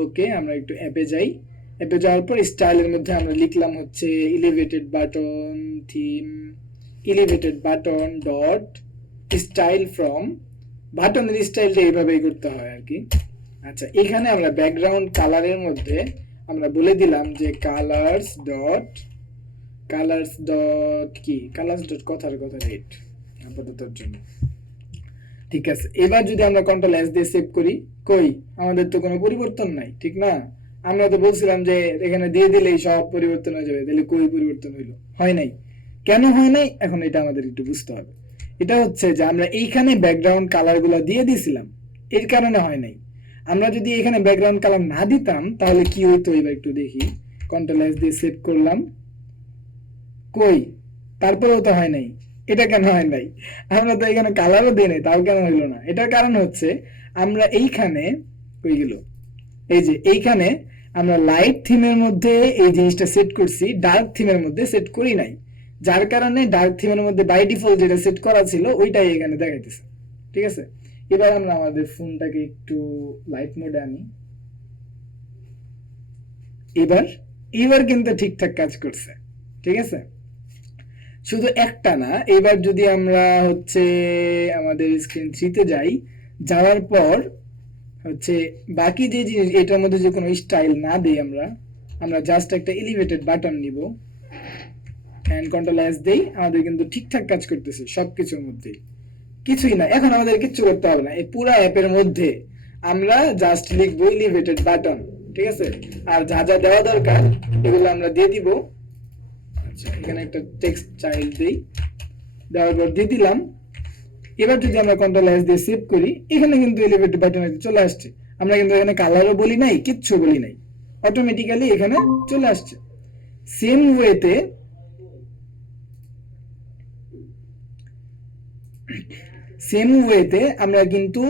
ওকে, আমরা একটু অ্যাপে যাই। অ্যাপে যাওয়ার পর স্টাইলের মধ্যে আমরা লিখলাম হচ্ছে elevated button theme, elevated button dot style from. বাটনের স্টাইলটা এইভাবেই করতে হয় আর কি। আচ্ছা, এখানে আমরা ব্যাকগ্রাউন্ড কালারের মধ্যে আমরা বলে দিলাম যে কালার্স ডট কথার কথা রেড আপাততর জন্য। ঠিক আছে, এবার যদি আমরা কন্ট্রোল এস দিয়ে সেভ করি, কই আমাদের তো কোনো পরিবর্তন নাই, ঠিক না? আমরা তো বলছিলাম যে এখানে দিয়ে দিলেই সব পরিবর্তন হয়ে যাবে, তাহলে কই পরিবর্তন হইলো? হয় নাই। কেন হয় নাই এখন এটা আমাদের একটু বুঝতে হবে। এটা হচ্ছে যে আমরা এইখানে ব্যাকগ্রাউন্ড কালার গুলো দিয়ে দিয়েছিলাম, এর কারণে হয় নাই। আমরা যদি এখানে ব্যাকগ্রাউন্ড কালার না দিতাম তাহলে কি হইতো এবার একটু দেখি। কন্ট্রোল এস দিয়ে সেভ করলাম, কই তারপরেও তো হয় নাই। এটা কেন হয় নাই? আমরা তো এখানে কালারও দিই নাই, তাও কেন হইলো না? এটার কারণ হচ্ছে আমরা এইখানে কই গেল, এই যে এইখানে আমরা লাইট থিমের মধ্যে এই জিনিসটা সেট করছি, ডার্ক থিমের মধ্যে সেট করি নাই। যার কারণে ডার্ক থিমের মধ্যে বাই ডিফল্ট যেটা সেট করা ছিল ওইটাই এখানে দেখাইতেছে। ঠিক আছে, এবার আমরা আমাদের ফোনটাকে একটু লাইট মোডে আনি। এবার কিন্তু ঠিকঠাক কাজ করছে। ঠিক আছে, শুধু একটা না, এবার যদি আমরা হচ্ছে আমাদের স্ক্রিন 3 যাই, যাওয়ার পর হচ্ছে বাকি যে জিনিস এটার মধ্যে যে কোনো স্টাইল না দেই, আমরা জাস্ট একটা এলিভেটেড বাটন নিব এন্ড কন্ট্রোল এস দেই, আমাদের কিন্তু ঠিকঠাক কাজ করতেছে সবকিছুর মধ্যেই। কিছুই না, এখন আমাদের কিচ্ছু করতে হবে না। এই পুরো অ্যাপের মধ্যে আমরা জাস্ট লিখবো এলিভেটেড বাটন। ঠিক আছে, আর যা যা দেওয়া দরকার এগুলো আমরা দিয়ে দিব। আচ্ছা, এখানে একটা টেক্সট চাইল্ড দেই, দেওয়ার পর দিয়ে দিলাম। এবার যদি আমরা কন্ট্রোল এস দিয়ে সেভ করি, এখানে কিন্তু এলিভেটেড বাটন চলে আসছে। আমরা কিন্তু এখানে কালারও বলি নাই, কিচ্ছু বলি নাই, অটোমেটিক্যালি এখানে চলে আসছে। সেম ওয়েতে আমরা কিন্তু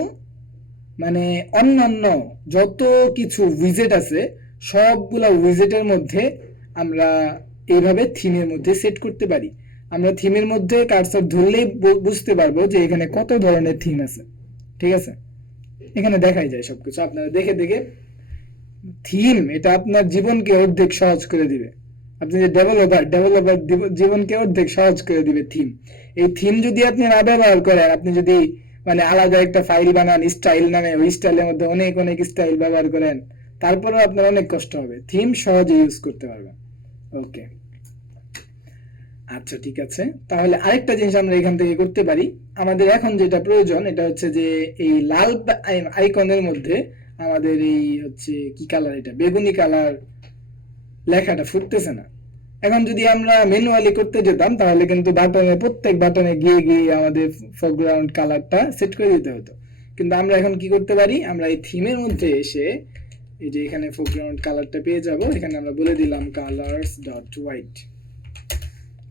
মানে অন্যান্য যত কিছু উইজেট আছে সবগুলা উইজেটের মধ্যে আমরা এইভাবে থিমের মধ্যে সেট করতে পারি। আমরা থিমের মধ্যে কার্সর ধরলেই বুঝতে পারবো যে এখানে কত ধরনের থিম আছে। ঠিক আছে, এখানে দেখাই যায় সবকিছু, আপনারা দেখে দেখে। থিম এটা আপনার জীবনকে অর্ধেক সহজ করে দিবে। আপনি যে ডেভেলপার জীবনকে অর্ধেক সহজ করে দিবে থিম। এই থিম যদি আপনি না ব্যবহার করেন, আপনি যদি মানে আলাদা একটা ফাইল বানান স্টাইল নামে, ওই স্টাইলের মধ্যে অনেক অনেক স্টাইল ব্যবহার করেন, তারপরেও আপনার অনেক কষ্ট হবে। থিম সহজে ইউজ করতে পারবেন। ওকে, আচ্ছা ঠিক আছে, তাহলে আরেকটা জিনিস আমরা এখান থেকে করতে পারি। আমাদের এখন যেটা প্রয়োজন এটা হচ্ছে যে এই লাল আইকনের মধ্যে আমাদের এই হচ্ছে কি কালার, এটা বেগুনি কালার লেখাটা ফুটতেছে না। এখন যদি আমরা ম্যানুয়ালি করতে যেতাম তাহলে কিন্তু প্রত্যেক বাটনে গিয়ে গিয়ে আমাদের ফোরগ্রাউন্ড কালারটা সেট করে দিতে হতো। কিন্তু আমরা এখন কি করতে পারি, আমরা এই থিমের মধ্যে এসে এই যে এখানে ফোরগ্রাউন্ড কালারটা পেয়ে যাব। এখানে আমরা বলে দিলাম colours dot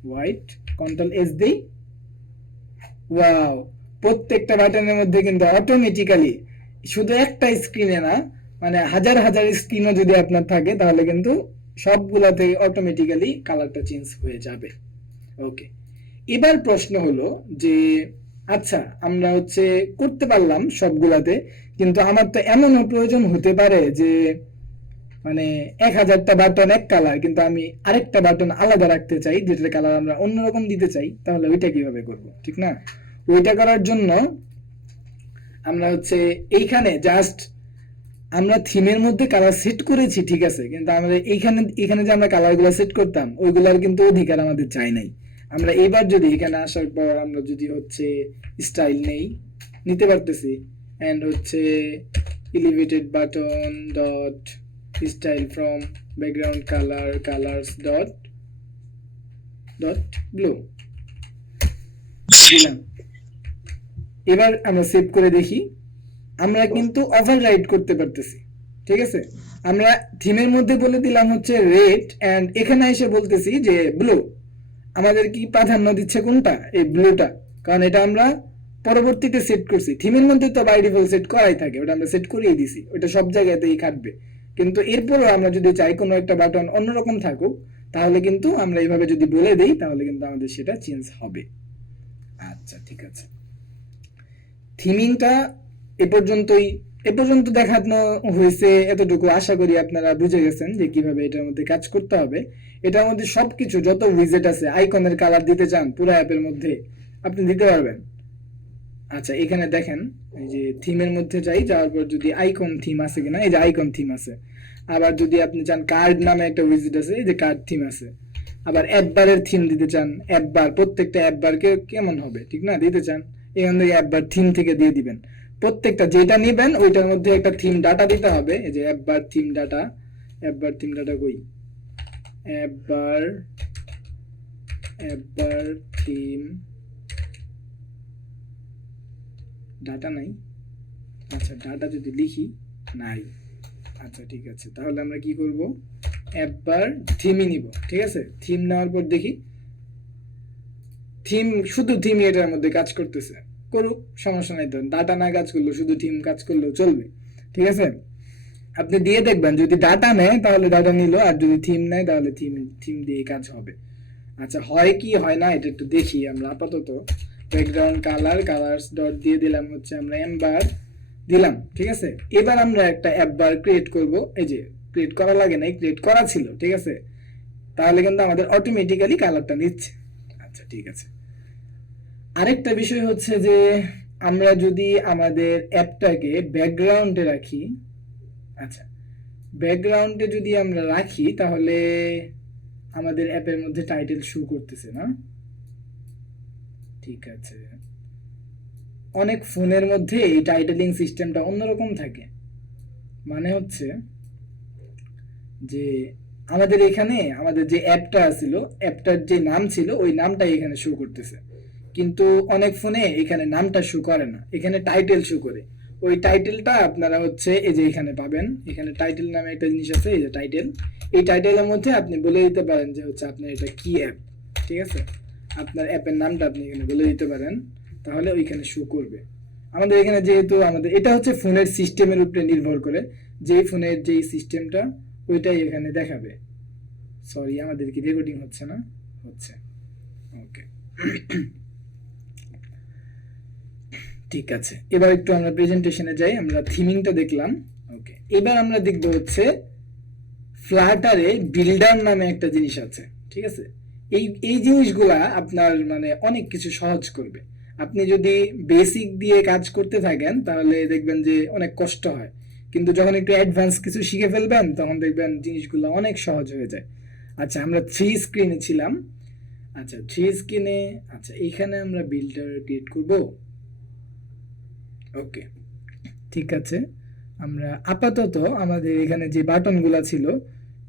white, control S দেই। ওয়াও, প্রত্যেকটা বাটনের মধ্যে কিন্তু অটোমেটিক্যালি, শুধু একটা স্ক্রিনে না, মানে হাজার হাজার স্ক্রিনও যদি আপনার থাকে তাহলে কিন্তু সবগুলাতে অটোমেটিক্যালি কালারটা চেঞ্জ হয়ে যাবে। ওকে, এবার প্রশ্ন হলো যে আচ্ছা আমরা হচ্ছে করতে পারলাম সবগুলাতে, কিন্তু আমার তো এমনও প্রয়োজন হতে পারে যে মানে 1000টা বাটন এক কালার, কিন্তু আমি আরেকটা বাটন আলাদা রাখতে চাই, যেটার কালার আমরা অন্যরকম দিতে চাই, তাহলে ওইটা কিভাবে করব? ঠিক না, ওইটা করার জন্য আমরা হচ্ছে এইখানে জাস্ট আমরা থিমের মধ্যে কালার সেট করেছি, ঠিক আছে, কিন্তু আমরা এখানে যে আমরা কালারগুলো সেট করতাম ওইগুলার কিন্তু অধিকার আমাদের চাই নাই। আমরা এবার যদি এখানে আসার পর আমরা যদি হচ্ছে স্টাইল নিতে পারতেছি, এন্ড হচ্ছে elevated button dot style from background colours dot blue দিলাম। এবার আমরা সেভ করে দেখি, আমরা কিন্তু ওভাররাইড করতে পারতেছি। ঠিক আছে। আমরা থিমের মধ্যে বলে দিলাম হচ্ছে রেড, এন্ড এখানে এসে বলতেছি যে ব্লু। আমাদের কি প্রাধান্য দিচ্ছে কোনটা? এই ব্লুটা, কারণ এটা আমরা পরবর্তীতে সেট করছি। থিমের মধ্যে তো বাই ডিফল্ট সেট করাই থাকে, ওটা আমরা সেট করিয়ে দিছি, ওটা সব জায়গাতেই খাটবে। কিন্তু এরপরও আমরা যদি চাই কোনো একটা বাটন অন্যরকম থাকুক, তাহলে কিন্তু আমরা এইভাবে যদি বলে দিই, তাহলে কিন্তু আমাদের সেটা চেঞ্জ হবে। আচ্ছা ঠিক আছে, থিমিংটা এ পর্যন্ত দেখানো হয়েছে। এতটুকু আশা করি আপনারা বুঝে গেছেন যে কিভাবে এটার মধ্যে কাজ করতে হবে। এটার মধ্যে সবকিছু, যত উইজেট আছে, আইকনের কালার দিতে চান পুরো অ্যাপের মধ্যে আপনি দিতে পারবেন। আচ্ছা এখানে দেখেন, এই যে থিমের মধ্যে যাওয়ার পর যদি আইকন থিম আছে কিনা, এই যে আইকন থিম আছে। আবার যদি আপনি চান কার্ড নামে একটা উইজেট আছে, এই যে কার্ড থিম আছে। আবার অ্যাপ বারের থিম দিতে চান, অ্যাপ বার, প্রত্যেকটা অ্যাপ বার কেমন হবে ঠিক না, দিতে চান, এখান থেকে অ্যাপ বার থিম থেকে দিয়ে দিবেন। প্রত্যেকটা যেটা নেবেন ওইটার মধ্যে একটা থিম ডাটা দিতে হবে। এই যে অ্যাপ বার থিম ডাটা, অ্যাপ বার থিম ডাটা কই, অ্যাপ বার থিম ডাটা নাই। আচ্ছা ডাটা যদি লিখি, নাই। আচ্ছা ঠিক আছে, তাহলে আমরা কি করব, অ্যাপ বার থিমই নিব। ঠিক আছে, থিম নেওয়ার পর দেখি থিম, শুধু থিমই এটার মধ্যে কাজ করতেছে, করুক, সমস্যা নাই। তো ডাটা না কাজ করলেও, শুধু থিম কাজ করলেও চলবে। ঠিক আছে, আপনি দিয়ে দেখবেন, যদি ডাটা নেয় তাহলে ডাটা নিল, আর যদি থিম নেয় তাহলে থিম দিয়ে কাজ হবে। আচ্ছা হয় কি হয় না এটা একটু দেখি আমরা। আপাতত ব্যাকগ্রাউন্ড কালার্স ডট দিয়ে দিলাম হচ্ছে আমরা এমবার দিলাম। ঠিক আছে, এবার আমরা একটা অ্যাপ বার ক্রিয়েট করব। এই যে ক্রিয়েট করা লাগে নাই, ক্রিয়েট করা ছিল। ঠিক আছে, তাহলে কিন্তু আমাদের অটোমেটিক্যালি কালারটা নিচ্ছে। আচ্ছা ঠিক আছে, আরেকটা বিষয় হচ্ছে যে আমরা যদি আমাদের অ্যাপটাকে ব্যাকগ্রাউন্ডে রাখি, আচ্ছা ব্যাকগ্রাউন্ডে যদি আমরা রাখি, তাহলে আমাদের অ্যাপের মধ্যে টাইটেল শো করতেছে না। ঠিক আছে, অনেক ফোনের মধ্যে এই টাইটেলিং সিস্টেমটা অন্যরকম থাকে। মানে হচ্ছে যে আমাদের এখানে আমাদের যে অ্যাপটা ছিল, অ্যাপটার যে নাম ছিল ওই নামটাই এখানে শো করতেছে, কিন্তু অনেক ফোনে এখানে নামটা শো করে না, এখানে টাইটেল শো করে। ওই টাইটেলটা আপনারা হচ্ছে এই যে এখানে পাবেন, এখানে টাইটেল নামে একটা জিনিস আছে, এই যে টাইটেল। এই টাইটেলের মধ্যে আপনি বলে দিতে পারেন যে হচ্ছে আপনার এটা কি অ্যাপ। ঠিক আছে, আপনার অ্যাপের নামটা আপনি এখানে বলে দিতে পারেন, তাহলে ওইখানে শো করবে। আমাদের এখানে যেহেতু আমাদের এটা হচ্ছে ফোনের সিস্টেমের উপরে নির্ভর করে, যে ফোনের যেই সিস্টেমটা ওইটাই এখানে দেখাবে। সরি, আমাদের কি রেকর্ডিং হচ্ছে না? হচ্ছে, ওকে। ঠিক আছে, এবার একটু আমরা প্রেজেন্টেশনে যাই। আমরা থিমিংটা দেখলাম, ওকে। এবার আমরা দেখব হচ্ছে ফ্লাটারে বিল্ডার নামে একটা জিনিস আছে। ঠিক আছে, এই এই জিনিসগুলা আপনার মানে অনেক কিছু সহজ করবে। আপনি যদি বেসিক দিয়ে কাজ করতে থাকেন তাহলে দেখবেন যে অনেক কষ্ট হয়, কিন্তু যখন একটু অ্যাডভান্স কিছু শিখে ফেলবেন তখন দেখবেন জিনিসগুলো অনেক সহজ হয়ে যায়। আচ্ছা আমরা 3 স্ক্রিনে ছিলাম। আচ্ছা 3 স্ক্রিনে, আচ্ছা এইখানে আমরা বিল্ডার ক্রিয়েট করব। ওকে ঠিক আছে, আমরা আপাতত আমাদের এখানে যে বাটনগুলো ছিল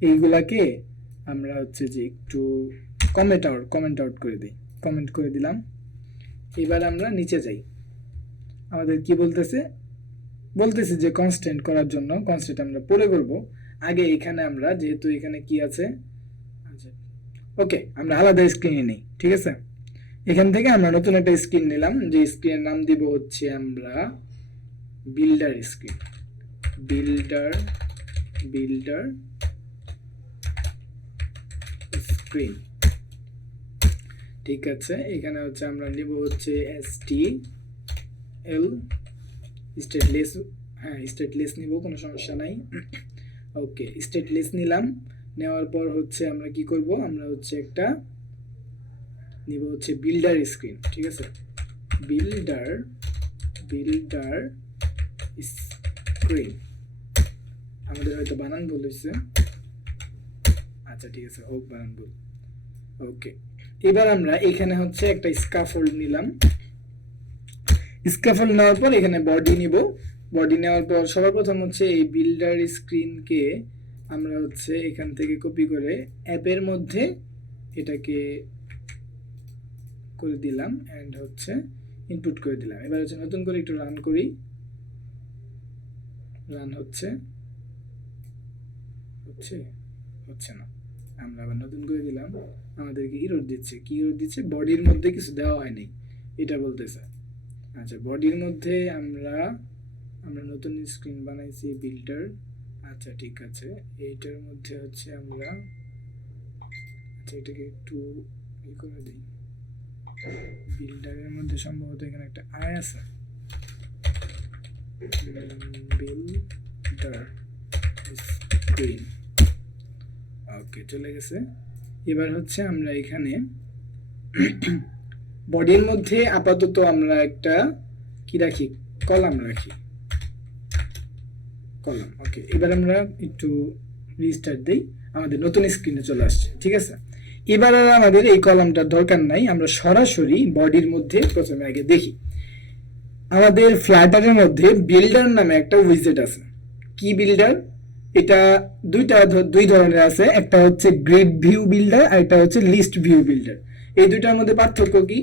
এইগুলাকে আমরা হচ্ছে যে একটু কমেন্ট আউট করে দিই, কমেন্ট করে দিলাম। এবার আমরা নিচে যাই, আমাদের কি বলতেছে যে কনস্ট্যান্ট করার জন্য কনস্ট্যান্ট আমরা পরে করব। আগে এখানে আমরা যেহেতু এখানে কি আছে, আচ্ছা ওকে আমরা আলাদা স্ক্রিনে নেই। ঠিক আছে, এখান থেকে আমরা নতুন একটা স্ক্রিন নিলাম, যে স্ক্রিনের নাম দিব হচ্ছে আমরা বিল্ডার স্ক্রিন, বিল্ডার স্ক্রিন। ঠিক আছে, এখানে হচ্ছে আমরা নিব হচ্ছে STL স্টেটলেস, হ্যাঁ স্টেটলেস নিব, কোনো সমস্যা নাই। ওকে স্টেটলেস নিলাম, নেওয়ার পর হচ্ছে আমরা কি করব, আমরা হচ্ছে একটা নিব হচ্ছে বিল্ডার স্ক্রিন। ঠিক আছে, বিল্ডার স্ক্রিন, আমাদের হয়তো বানান ভুল হয়েছে। আচ্ছা ঠিক আছে, হোক বানান ভুল। ওকে এবার আমরা এখানে হচ্ছে একটা স্কাফোল্ড নিলাম। স্কাফোল্ড নেওয়ার পর এখানে বডি নিব। বডি নেওয়ার পর সবার প্রথম হচ্ছে এই বিল্ডার স্ক্রিনকে আমরা হচ্ছে এখান থেকে কপি করে অ্যাপের মধ্যে এটাকে করে দিলাম, এন্ড হচ্ছে ইনপুট করে দিলাম। এবার হচ্ছে নতুন করে একটু রান করি, রান হচ্ছে। হচ্ছে না। আমরা আবার নতুন করে দিলাম, আমাদেরকে এরর দিচ্ছে। কি এরর দিচ্ছে? বডির মধ্যে কিছু দেওয়া হয়নি এটা বলতেছে। আচ্ছা, বডির মধ্যে আমরা নতুন স্ক্রিন বানাইছি বিল্ডার। আচ্ছা ঠিক আছে, এইটার মধ্যে হচ্ছে আমরা, আচ্ছা এটাকে একটু ই করে দিই। বিল্ডারের মধ্যে সম্ভবত এখানে একটা আই আছে, বিল্ডার স্ক্রিন। ওকে, চলে গেছে। এবার হচ্ছে আমরা এখানে বডির মধ্যে আপাতত আমরা একটা কি রাখি, কলাম রাখি, কলাম। ওকে, এবার আমরা একটু রিস্টার্ট দেই, আমাদের নতুন স্ক্রিনে চলে আসছে। ঠিক আছে, এবার আর আমাদের এই কলামটার দরকার নাই, আমরা সরাসরি বডির মধ্যে প্রথমে আগে দেখি। আমাদের ফ্ল্যাটারের মধ্যে বিল্ডার নামে একটা উইজেট আছে। কি বিল্ডার? এটা দুই ধরনের আছে, একটা হচ্ছে গ্রিড ভিউ বিল্ডার আর একটা হচ্ছে লিস্ট ভিউ বিল্ডার। এই দুইটার মধ্যে পার্থক্য কি?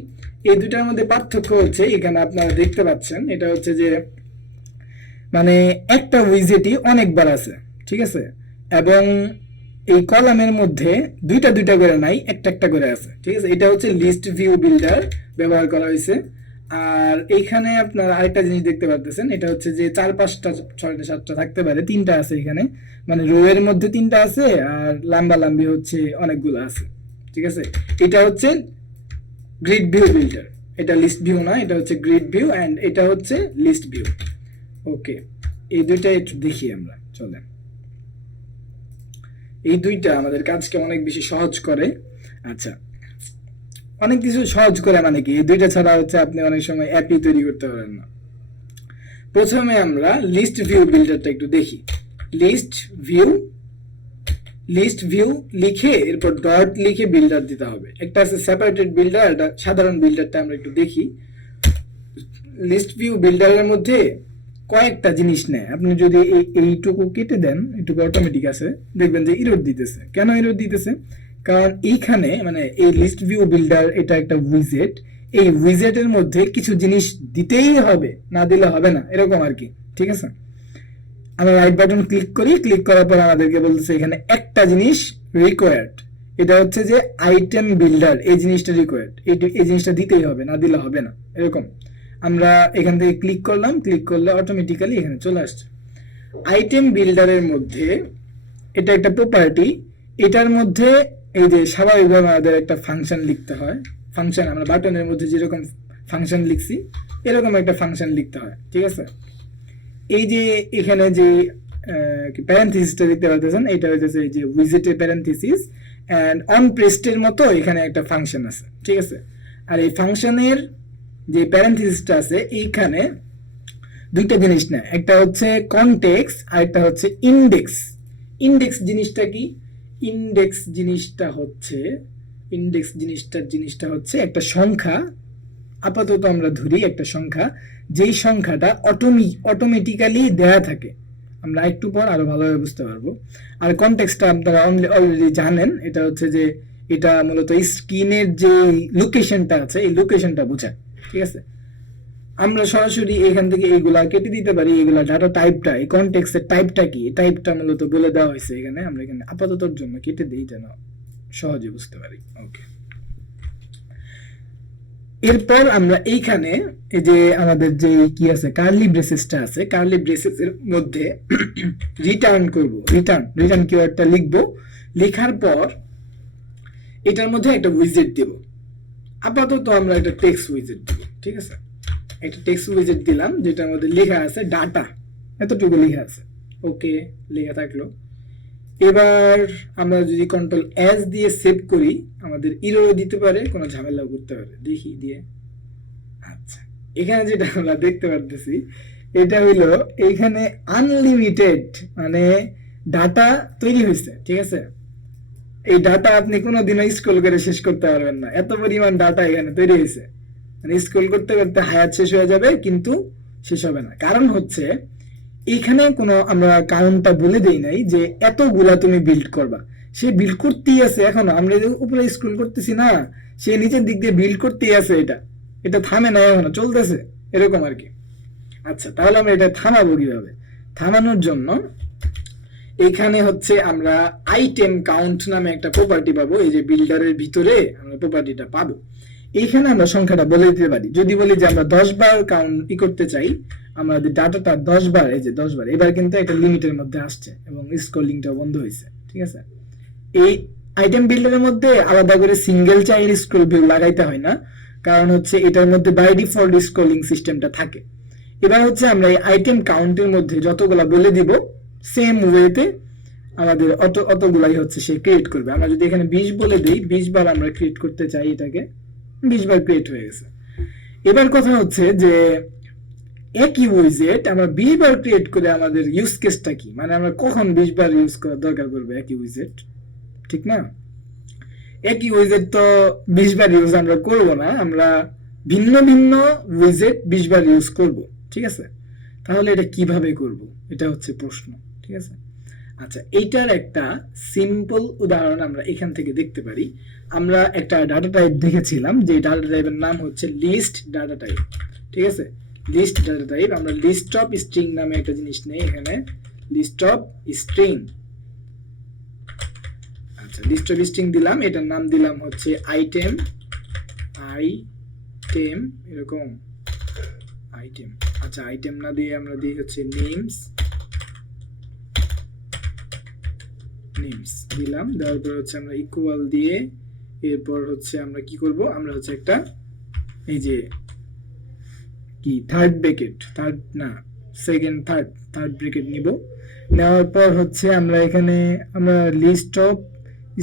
এই দুইটার মধ্যে পার্থক্য হচ্ছে এখানে আপনারা দেখতে পাচ্ছেন, এটা হচ্ছে যে মানে একটা উইজেটই অনেকবার আছে। ঠিক আছে, এবং এই কলামের মধ্যে দুইটা করে নাই, একটা করে আছে। ঠিক আছে, এটা হচ্ছে লিস্ট ভিউ বিল্ডার ব্যবহার করা হয়েছে। আর এইখানে আপনারা আরেকটা জিনিস দেখতে পাচ্ছেন, এটা হচ্ছে যে 4, 5টা 6টা 7টা থাকতে পারে, 3টা আছে এখানে, মানে রো এর মধ্যে 3টা আছে আর লাম্বি হচ্ছে অনেকগুলো আছে। ঠিক আছে, এটা হচ্ছে গ্রিড ভিউ বিল্ডার, এটা লিস্ট ভিউ না, এটা হচ্ছে গ্রিড ভিউ এন্ড এটা হচ্ছে লিস্ট ভিউ। ওকে, এই দুইটা একটু দেখি আমরা, চলেন। এই দুইটা আমাদের কাজকে অনেক বেশি সহজ করে। আচ্ছা, অনেক কিছু সহজ করে মানে কি, এই দুইটা ছাড়া হচ্ছে আপনি অনেক সময় অ্যাপই তৈরি করতে পারেন না। প্রথমে আমরা লিস্ট ভিউ বিল্ডারটা একটু দেখি। লিস্ট ভিউ লিখে এরপর ডট লিখে বিল্ডার দিতে হবে। একটা আছে সেপারেটেড বিল্ডার, এটা সাধারণ বিল্ডারটা আমরা একটু দেখি। লিস্ট ভিউ বিল্ডারের মধ্যে কয়েকটা জিনিস নেয়। আপনি যদি এইটুকু কেটে দেন, এইটুকু অটোমেটিক আছে, দেখবেন যে এরর দিতেছে। কেন এরর দিতেছে? কারণ এইখানে মানে এই লিস্ট ভিউ বিল্ডার এটা একটা উইজেট, এই উইজেটের মধ্যে কিছু জিনিস দিতেই হবে, না দিলে হবে না, এরকম আর কি। ঠিক আছে, আমরা রাইট বাটন ক্লিক করি, ক্লিক করার পর আমাদেরকে বলতেছে এখানে একটা জিনিস রিকোয়ার্ড, এটা হচ্ছে যে আইটেম বিল্ডার, এই জিনিসটা রিকোয়ার্ড, এই জিনিসটা দিতেই হবে, না দিলে হবে না, এরকম। আমরা এখান থেকে ক্লিক করলাম, ক্লিক করলে অটোমেটিক্যালি এখানে চলে আসছে। আইটেম বিল্ডারের মধ্যে এটা একটা প্রপার্টি, এটার মধ্যে এই যে স্বাভাবিকভাবে আমাদের একটা ফাংশন লিখতে হয়। ফাংশন আমরা বাটনের মধ্যে যেরকম ফাংশন লিখছি এরকম একটা ফাংশন লিখতে হয়। ঠিক আছে, এই যে এখানে যে প্যারেনথিসিসটা দেখতে পাচ্ছেন, এটা হচ্ছে এই যে উইজেটের প্যারেনথিসিস এন্ড অন প্রেস্টের মতো এখানে একটা ফাংশন আছে। ঠিক আছে, আর এই ফাংশনের যে প্যারেনথিসিসটা আছে এইখানে দুইটা জিনিস না, একটা হচ্ছে কনটেক্সট আর একটা হচ্ছে ইন্ডেক্স। ইন্ডেক্স জিনিসটা কি? ইন্ডেক্স জিনিসটা হচ্ছে একটা সংখ্যা, আপাতত আমরা ধরি একটা সংখ্যা, যেই সংখ্যাটা অটোমেটিক্যালি দেয়া থাকে। আমরা একটু পর আরো ভালোভাবে বুঝতে পারবো। আর কনটেক্সটটা আপনারা অলরেডি জানেন, এটা হচ্ছে যে এটা মূলত স্ক্রিনের যে লোকেশনটা আছে এই লোকেশনটা বোঝায়। ঠিক আছে, আমরা সরাসরি এখান থেকে এইগুলা কেটে দিতে পারি। এইগুলা ডাটা টাইপটা, এই কনটেক্সটের টাইপটা কি, এই টাইপটা মূলত বলে দেওয়া হয়েছে এখানে। আমরা এখানে আপাততর জন্য কেটে দিই যেন সহজে বুঝতে পারি। ওকে, এরপর আমরা এইখানে এই যে আমাদের যে কি আছে কার্লি ব্রেসেসটা আছে, কার্লি ব্রেসেসের মধ্যে রিটার্ন করব, রিটার্ন কিওয়ার্ডটা লিখব। লেখার পর এটার মধ্যে একটা উইজেট দেব। আপাতত আমরা একটা টেক্সট উইজেট দেব। ঠিক আছে, একটা টেক্সট উইজেট দিলাম যেটার মধ্যে লেখা আছে ডাটা, এতটুকু লেখা আছে। ওকে, লেখা থাকলো। এবার আমরা যদি কন্ট্রোল এস দিয়ে সেভ করি, আমাদের ইরো দিতে পারে, কোনো ঝামেলাও করতে পারে। দেখি দিয়ে, আচ্ছা এখানে যেটা আমরা দেখতে পারতেছি এটা হইলো এইখানে আনলিমিটেড মানে ডাটা তৈরি হয়েছে। ঠিক আছে, এই ডাটা আপনি কোনোদিনও স্ক্রল করে শেষ করতে পারবেন না, এত পরিমাণ ডাটা এখানে তৈরি হয়েছে। মানে স্ক্রল করতে করতে হায়াত শেষ হয়ে যাবে কিন্তু শেষ হবে না। কারণ হচ্ছে এইখানে কোনো আমরা কারণটা বলে দেই নাই যে এতগুলা তুমি বিল্ড করবা, সে বিল্ড করতেই আছে। এখনো আমরা উপরে স্ক্রল করতেছি না, সে নিচের দিক দিয়ে বিল্ড করতেই আছে, এটা থামে না, এখনো চলতেছে, এরকম আর কি। আচ্ছা, তাহলে আমরা এটা থামাবো কিভাবে? থামানোর জন্য এখানে হচ্ছে আমরা আইটেম কাউন্ট নামে একটা প্রপার্টি পাবো, এই যে বিল্ডারের ভিতরে আমরা প্রপার্টিটা পাবো। এইখানে আমরা সংখ্যাটা বলে দিতে পারি, যদি বলি যে আমরা 10 বার কাউন্ট করতে চাই, আমাদের ডাটাটা 10 বার, এই যে 10 বার, এবার কিন্তু একটা লিমিটের মধ্যে আসছে এবং স্ক্রলিংটাও বন্ধ হয়েছে, ঠিক আছে। এই আইটেম বিল্ডারের মধ্যে আলাদা করে সিঙ্গেল চাইল্ড স্ক্রল ভিউ লাগাইতে হয় না, কারণ হচ্ছে এটার মধ্যে বাই ডিফল্ট স্ক্রলিং সিস্টেমটা থাকে। এবার হচ্ছে আমরা এই আইটেম কাউন্টের মধ্যে যতগুলা বলে দিব, সেম ওয়েতে আমাদের অতগুলাই হচ্ছে সে ক্রিয়েট করবে। আমরা যদি এখানে 20 বলে দিই, 20 বার আমরা ক্রিয়েট করতে চাই, এটাকে 20 বার ক্রিয়েট হয়ে গেছে। এবার কথা হচ্ছে যে একই উইজেট আমরা 20 বার ক্রিয়েট করে আমাদের ইউজ কেসটা কি, মানে আমরা কখন 20 বার ইউজ করার দরকার পড়বে একই উইজেট, ঠিক না? একই উইজেট তো 20 বার ইউজ আমরা করব না, আমরা ভিন্ন ভিন্ন উইজেট 20 বার ইউজ করব, ঠিক আছে। তাহলে এটা কিভাবে করব, এটা হচ্ছে প্রশ্ন, ঠিক আছে। আচ্ছা, এইটার একটা সিম্পল উদাহরণ আমরা এখান থেকে দেখতে পারি। আমরা একটা ডাটা টাইপ দেখেছিলাম, যে ডাটা টাইপের নাম হচ্ছে লিস্ট ডাটা টাইপ, ঠিক আছে। লিস্ট ডাটা টাইপ, আমরা লিস্ট অফ স্ট্রিং নামে একটা জিনিস নেই এখানে, লিস্ট অফ স্ট্রিং। আচ্ছা, লিস্ট অফ স্ট্রিং দিলাম, এটার নাম দিলাম হচ্ছে আইটেম, এরকম আইটেম। আচ্ছা, আইটেম না দিয়ে আমরা দিই হচ্ছে নেমস দিলাম। দেওয়ার পর হচ্ছে আমরা ইকুয়াল দিয়ে, এরপর হচ্ছে আমরা কি করব, আমরা হচ্ছে একটা এই যে কি থার্ড ব্র্যাকেট নিব। নেওয়ার পর হচ্ছে আমরা এখানে আমরা লিস্ট অফ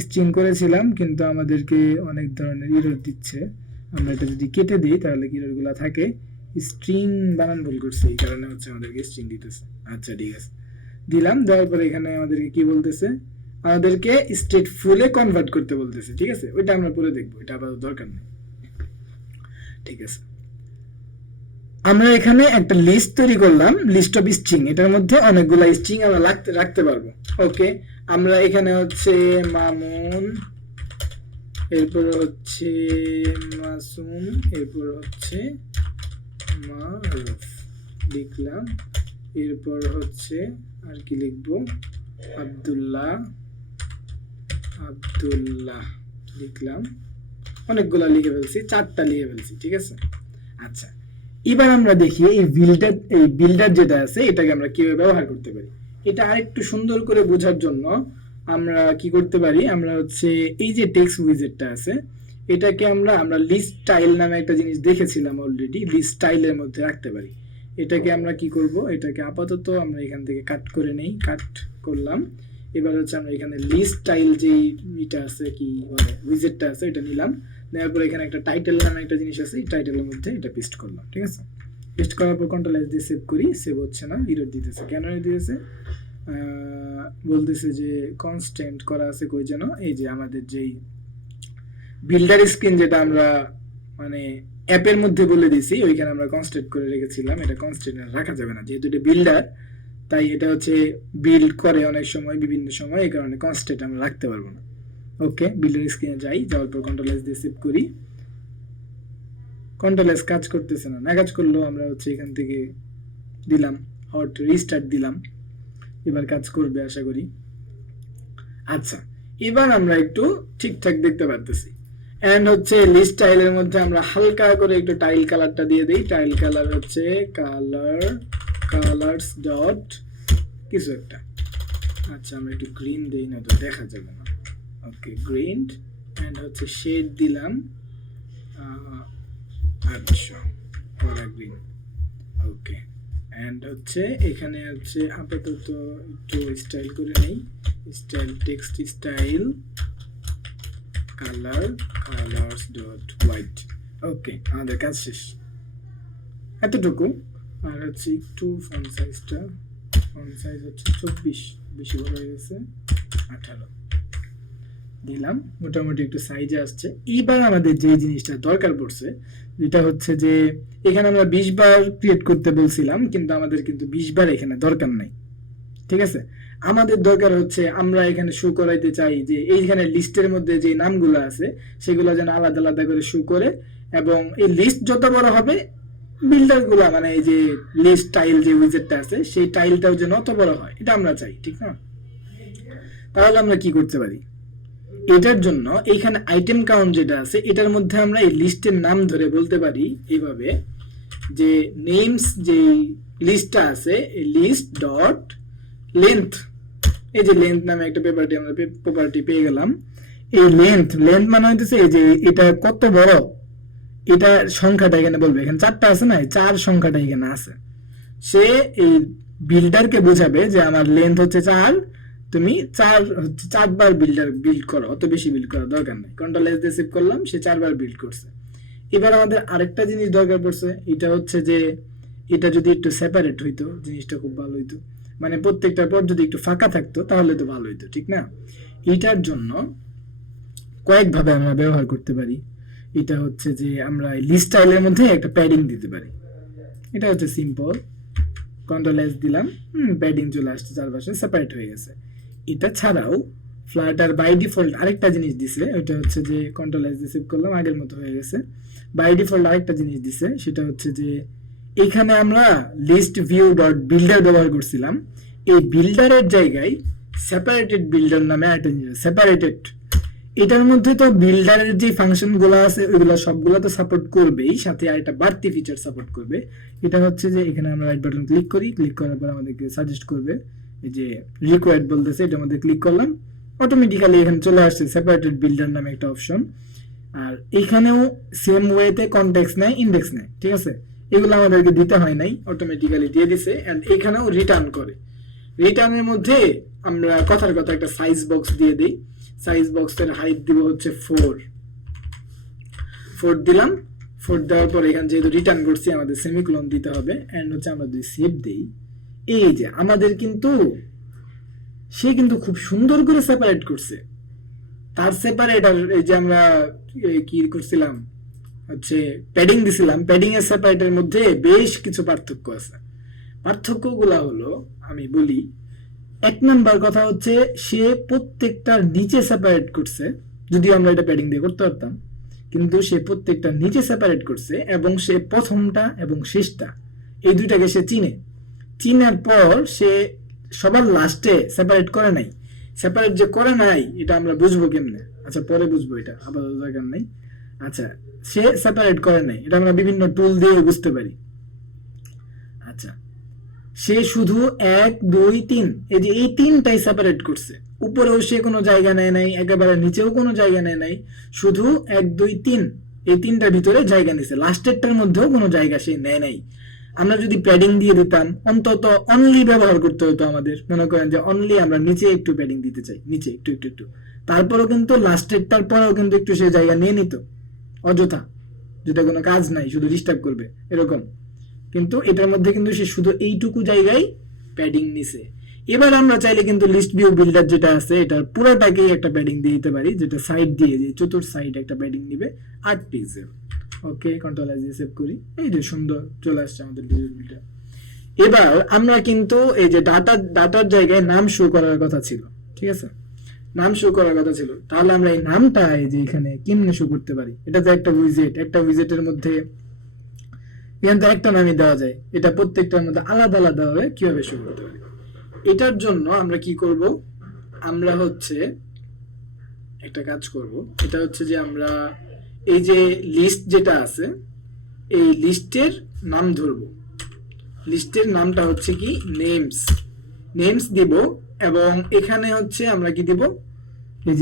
স্ট্রিং করেছিলাম, কিন্তু আমাদেরকে অনেক ধরনের এরর দিচ্ছে। আমরা এটা যদি কেটে দিই তাহলে কি এররগুলো থাকে, স্ট্রিং বানান ভুল করছে, এই কারণে হচ্ছে আমাদেরকে স্ট্রিং দিতেছে। আচ্ছা, ঠিক আছে, দিলাম। দেওয়ার পরে এখানে আমাদেরকে কি বলতেছে, আমাদেরকে স্টেটফুলে কনভার্ট করতে বলতেছে, ঠিক আছে। ওইটা আমরা পরে দেখবো, এটা আপাতত দরকার নেই, ঠিক আছে। আমরা এখানে একটা লিস্ট তৈরি করলাম, লিস্ট অফ স্ট্রিং, এটার মধ্যে অনেকগুলা স্ট্রিং আমরা রাখতে পারবো। ওকে, আমরা এখানে হচ্ছে মামুন, এরপর হচ্ছে মাসুম, এরপর হচ্ছে মারুফ লিখলাম। এরপর হচ্ছে আর কি লিখবো, আব্দুল্লাহ লিখলাম। অনেকগুলা লিখে ফেলছি, 4টা লিখে ফেলছি, ঠিক আছে। আচ্ছা, এবার আমরা দেখি এই বিল্ডার যেটা আছে, এটাকে আমরা কিভাবে ব্যবহার করতে পারি। এটা আরেকটু সুন্দর করে বোঝার জন্য আমরা কি করতে পারি, আমরা হচ্ছে এই যে টেক্সট উইজেটটা আছে, এটাকে আমরা লিস্ট স্টাইল নামে একটা জিনিস দেখেছিলাম অলরেডি, লিস্ট স্টাইলের মধ্যে রাখতে পারি। এটাকে আমরা কি করব, এটাকে আপাতত আমরা এখান থেকে কাট করে নেই, কাট করলাম। এবার হচ্ছে আমরা এখানে লিস্ট স্টাইল যে এটা আছে, কি বলে উইজেটটা আছে, এটা নিলাম। নেওয়ার পর এখানে একটা টাইটেল নামে একটা জিনিস আছে, এই টাইটেলের মধ্যে এটা পেস্ট করলাম, ঠিক আছে। পেস্ট করার পর কন্ট্রোল এস দিয়ে সেভ করি, সেভ হচ্ছে না, এরর দিতেছে। কেন এরর দিতেছে, বলতেছে যে কনস্ট্যান্ট করা আছে কই যেন, এই যে আমাদের যেই বিল্ডার স্ক্রিন যেটা আমরা মানে অ্যাপের মধ্যে বলে দিয়েছি, ওইখানে আমরা কনস্ট্যান্ট করে রেখেছিলাম। এটা কনস্ট্যান্ট রাখা যাবে না, যেহেতু এটা বিল্ডার, তাই এটা হচ্ছে বিল্ড করে অনেক সময়, বিভিন্ন সময়, এই কারণে কনস্ট্যান্ট আমরা রাখতে পারবো না। ওকে, বিল্ডার স্ক্রিনে যাই, যাওয়ার পর কন্ট্রোল এস দিয়ে সেভ করি। কন্ট্রোল এস কাজ করতেছে না, কাজ করলেও আমরা হচ্ছে এখান থেকে দিলাম হট রিস্টার্ট দিলাম, এবার কাজ করবে আশা করি। আচ্ছা, এবার আমরা একটু ঠিকঠাক দেখতে পারতেছি। এন্ড হচ্ছে লিস্ট স্টাইলের মধ্যে আমরা হালকা করে একটু টাইল কালারটা দিয়ে দিই। টাইল কালার হচ্ছে কালার্স ডট কিছু একটা। আচ্ছা, আমরা একটু গ্রিন দেই, না তো দেখা যাবে না। ওকে, গ্রিন, এন্ড হচ্ছে শেড দিলাম, আচ্ছা করা গ্রিন। ওকে, এন্ড হচ্ছে এখানে হচ্ছে আপাতত একটু স্টাইল করে নেই, style text style colours dot white. Okay, আমাদের কাজ শেষ, এতটুকু। আর হচ্ছে একটু ফন্ট সাইজ হচ্ছে 24, বেশি বড় হয়ে গেছে, 18 দিলাম, মোটামুটি একটু সাইজে আসছে। এইবার আমাদের যে জিনিসটা দরকার পড়ছে, যেটা হচ্ছে যে এখানে আমরা 20 বার ক্রিয়েট করতে বলছিলাম, কিন্তু আমাদের কিন্তু 20 বার এখানে দরকার নাই, ঠিক আছে। আমাদের দরকার হচ্ছে আমরা এখানে শো করাইতে চাই যে এইখানে লিস্টের মধ্যে যে নামগুলো আছে সেগুলো যেন আলাদা আলাদা করে শো করে, এবং এই লিস্ট যত বড় হবে বিল্ডার গুলা মানে এই যে লিস্ট টাইল যে উইজেটটা আছে সেই টাইলটাও যেন অত বড় হয়, এটা আমরা চাই, ঠিক না। তাহলে আমরা কি করতে পারি, এটার জন্য এইখানে আইটেম কাউন্ট যেটা আছে এটার মধ্যে আমরা এই লিস্টের নাম ধরে বলতে পারি এইভাবে যে নেমস যে লিস্টটা আছে এই লিস্ট ডট লেন্থ, এই যে লেন্থ নামে একটা প্রপার্টি পেয়ে গেলাম। এই লেন্থ মানে হইতেছে এই যে এটা কত বড়, এটা সংখ্যাটা এখানে বলবে, এখানে 4টা আছে না, 4 সংখ্যাটা এখানে আছে। সে এই বিল্ডারকে বোঝাবে যে আমার লেন্থ হচ্ছে 4, তুমি 4 বার বিল্ড করো, অত বেশি বিল্ড করার দরকার নেই। কন্ট্রোল এস দিয়ে সেভ করলাম, সে 4 বার বিল্ড করছে। এবার আমাদের আরেকটা জিনিস দরকার পড়ছে, এটা হচ্ছে যে এটা যদি একটু সেপারেট হইতো জিনিসটা খুব ভালো হইতো, মানে প্রত্যেকটার পর যদি একটু ফাঁকা থাকতো তাহলে তো ভালো হইতো, ঠিক না? এটার জন্য কয়েকভাবে আমরা ব্যবহার করতে পারি। এটা হচ্ছে যে আমরা লিস্ট স্টাইলের মধ্যে একটা প্যাডিং দিতে পারি। এটা হচ্ছে সিম্পল, কন্ট্রোল এস দিলাম, প্যাডিং চলে আসছে, চারপাশে সেপারেট হয়ে গেছে। এটা ছাড়াও ফ্লাটার বাই ডিফল্ট আরেকটা জিনিস দিছে, ওইটা হচ্ছে যে কন্ট্রোল এস দিয়ে সেভ করলাম, আগের মতো হয়ে গেছে। বাই ডিফল্ট আরেকটা জিনিস দিছে, সেটা হচ্ছে যে এখানে আমরা লিস্ট ভিউ ডট বিল্ডার ব্যবহার করছিলাম, এই বিল্ডারের জায়গায় সেপারেটেড বিল্ডার নামে একটা জিনিস, সেপারেটেড। এটার মধ্যে তো বিল্ডারের যে ফাংশন গুলো আছে ওইগুলো সবগুলো তো সাপোর্ট করবেই, সাথে আরেকটা বাড়তি ফিচার সাপোর্ট করবে। এটা হচ্ছে যে এখানে আমরা রাইট বাটন ক্লিক করি, ক্লিক করার পর আমাদেরকে সাজেস্ট করবে এই যে রিকোয়ার্ড বলতেছে, এটার মধ্যে ক্লিক করলাম, অটোমেটিক্যালি এখানে চলে আসছে সেপারেটেড বিল্ডার নামে একটা অপশন। আর এখানেও সেম ওয়েতে কনটেক্সট নেয়, ইন্ডেক্স নেয়, ঠিক আছে? এগুলো আমাদেরকে দিতে হয় নাই, অটোমেটিক্যালি দিয়ে দিছে। এন্ড এখানেও রিটার্ন করে, রিটার্নের মধ্যে আমরা কথার কথা একটা সাইজ বক্স দিয়ে দিই। সাইজ বক্সের হাইট দিব হচ্ছে 4 দিলাম। 4 দেওয়ার পর এখানে যেহেতু রিটার্ন করছি আমাদের সেমিকোলন দিতে হবে। এন্ড হচ্ছে আমরা যদি সেভ দেই, এই যে আমাদের কিন্তু সে কিন্তু খুব সুন্দর করে সেপারেট করছে। তার সেপারেটর এই যে আমরা কি করছিলাম হচ্ছে প্যাডিং দিছিলাম, প্যাডিং এর সেপারেটের মধ্যে বেশ কিছু পার্থক্য আছে। পার্থক্যগুলা হলো আমি বলি, 1 নাম্বার কথা হচ্ছে সে প্রত্যেকটার নিচে সেপারেট করছে, যদিও আমরা এটা প্যাডিং দিয়ে করতে পারতাম, কিন্তু সে প্রত্যেকটা নিচে সেপারেট করছে এবং সে প্রথমটা এবং শেষটা এই দুইটাকে সে চিনার পর সে সবার লাস্টে সেপারেট করে নাই। সেপারেট যে করে নাই এটা আমরা বুঝবো কেমনে, আচ্ছা পরে বুঝবো, এটা আপাতত দরকার নাই। আচ্ছা, সে সেপারেট করে নাই, এটা আমরা বিভিন্ন টুল দিয়ে বুঝতে পারি। আচ্ছা, সে শুধু 1 2 3 এই যে এই 3টাই সেপারেট করছে, উপরেও সে কোনো জায়গা নেয় নাই, একেবারে নিচেও কোনো জায়গা নেয় নাই, শুধু 1 2 3 এই 3টার ভিতরে জায়গা নিছে, লাস্টেরটার মধ্যেও কোনো জায়গা সে নেয় নাই। আমরা যদি প্যাডিং দিয়ে দিতাম, অন্তত অনলি ব্যবহার করতে হতো আমাদের, মনে করেন যে অনলি আমরা নিচে একটু প্যাডিং দিতে চাই, নিচে একটু, তারপরেও কিন্তু লাস্টেরটার পরেও কিন্তু একটু সে জায়গা নিয়ে নিত অযথা, যেটা কোনো কাজ নাই, শুধু ডিস্টার্ব করবে এরকম। কিন্তু এটার মধ্যে কিন্তু সে শুধু এইটুকু জায়গায় প্যাডিং নিছে। এবার আমরা চাইলে কিন্তু লিস্ট ভিউ বিল্ডার যেটা আছে এটার পুরোটাকেই একটা প্যাডিং দিয়ে দিতে পারি, যেটা সাইড দিয়ে চতুর্থ সাইড একটা প্যাডিং দিবে 8 পিক্সেল। ওকে, কন্ট্রোল এস দিয়ে সেভ করি, এই যে সুন্দর চলে আসছে আমাদের ডিজিটাল বিল্ডার। এবার আমরা কিন্তু এই যে ডাটার জায়গায় নাম শো করার কথা ছিল, ঠিক আছে? নাম শো করার কথা ছিল, তাহলে আমরা এই নামটা এই যে এখানে কেমনে শো করতে পারি? এটা তো একটা উইজেটের মধ্যে এখান থেকে একটা নামই দেওয়া যায়, এটা প্রত্যেকটার মধ্যে আলাদা আলাদা ভাবে কিভাবে শো করতে পারি? এটার জন্য আমরা কি করব, আমরা হচ্ছে একটা কাজ করব, এটা হচ্ছে যে আমরা এই যে লিস্ট যেটা আছে এই লিস্টের নাম ধরব, লিস্টের নামটা হচ্ছে কি নেমস দিব, এবং এখানে হচ্ছে আমরা কি দিব, এই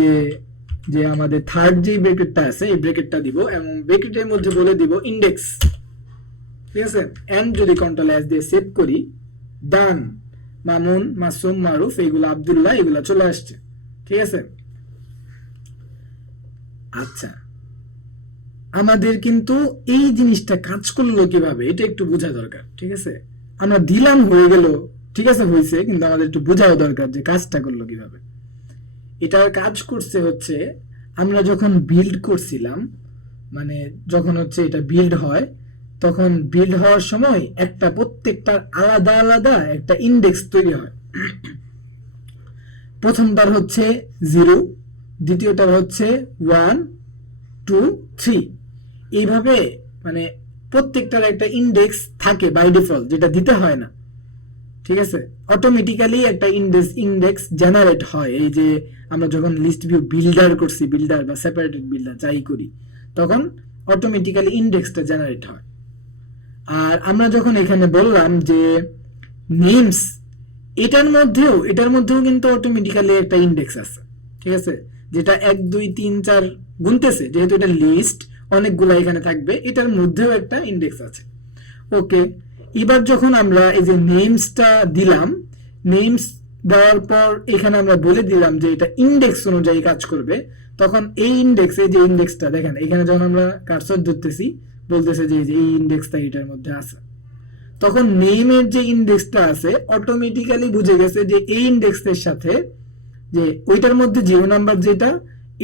যে আমাদের থার্ড যে ব্র্যাকেটটা আছে এই ব্র্যাকেটটা দিব, এবং ব্র্যাকেটের মধ্যে বলে দিব ইন্ডেক্স, ঠিক আছে? এন্ড যদি কন্ট্রোল এস দিয়ে সেভ করি, ডান, মামুন, মাসুম, মারুফ, এগুলো আব্দুল্লাহ, এগুলো চলে আসছে, ঠিক আছে? আচ্ছা, আমাদের কিন্তু এই জিনিসটা কাজ করলো কিভাবে এটা একটু বোঝা দরকার, ঠিক আছে? আমরা দিলাম, হয়ে গেল, ঠিক আছে, হয়েছে, কিন্তু আমাদের একটু বোঝাও দরকার যে কাজটা করলো কিভাবে। এটার কাজ করছে হচ্ছে আমরা যখন বিল্ড করছিলাম, মানে যখন হচ্ছে এটা বিল্ড হয়, তখন বিল্ড হওয়ার সময় একটা প্রত্যেকটার আলাদা আলাদা একটা ইন্ডেক্স তৈরি হয়। প্রথমটার হচ্ছে 0, দ্বিতীয়টার হচ্ছে 1 2 3, এইভাবে মানে প্রত্যেকটার একটা ইন্ডেক্স থাকে বাই ডিফল্ট, যেটা দিতে হয় না, ঠিক আছে, অটোমেটিক্যালি একটা ইন্ডেক্স জেনারেট হয়। এই যে আমরা যখন লিস্ট ভিউ বিল্ডার করছি, বিল্ডার বা সেপারেটেড বিল্ডার যাই করি, তখন অটোমেটিক্যালি ইন্ডেক্সটা জেনারেট হয়। আর আমরা যখন এখানে বললাম যে নেমস, এটার মধ্যেও কিন্তু অটোমেটিক্যালি একটা ইন্ডেক্স আছে, ঠিক আছে, যেটা 1 2 3 4 গুনতেছে, যেহেতু এটা লিস্ট অনেকগুলা এখানে থাকবে, এটার মধ্যেও একটা ইন্ডেক্স আছে। ওকে, এবার যখন আমরা এই যে নেমসটা দিলাম, নেমস দেওয়ার পর এখানে আমরা বলে দিলাম যে এটা ইন্ডেক্স অনুযায়ী কাজ করবে, তখন এই ইন্ডেক্স, এই যে ইন্ডেক্সটা দেখেন এখানে যখন আমরা কার্সর ধরতেছি, বলতেছে যে এই ইন্ডেক্সটা এটার মধ্যে আছে, তখন নেমের যে ইন্ডেক্সটা আছে অটোমেটিক্যালি বুঝে গেছে যে এই ইন্ডেক্সের সাথে যে ওইটার মধ্যে 0 নাম্বার যেটা,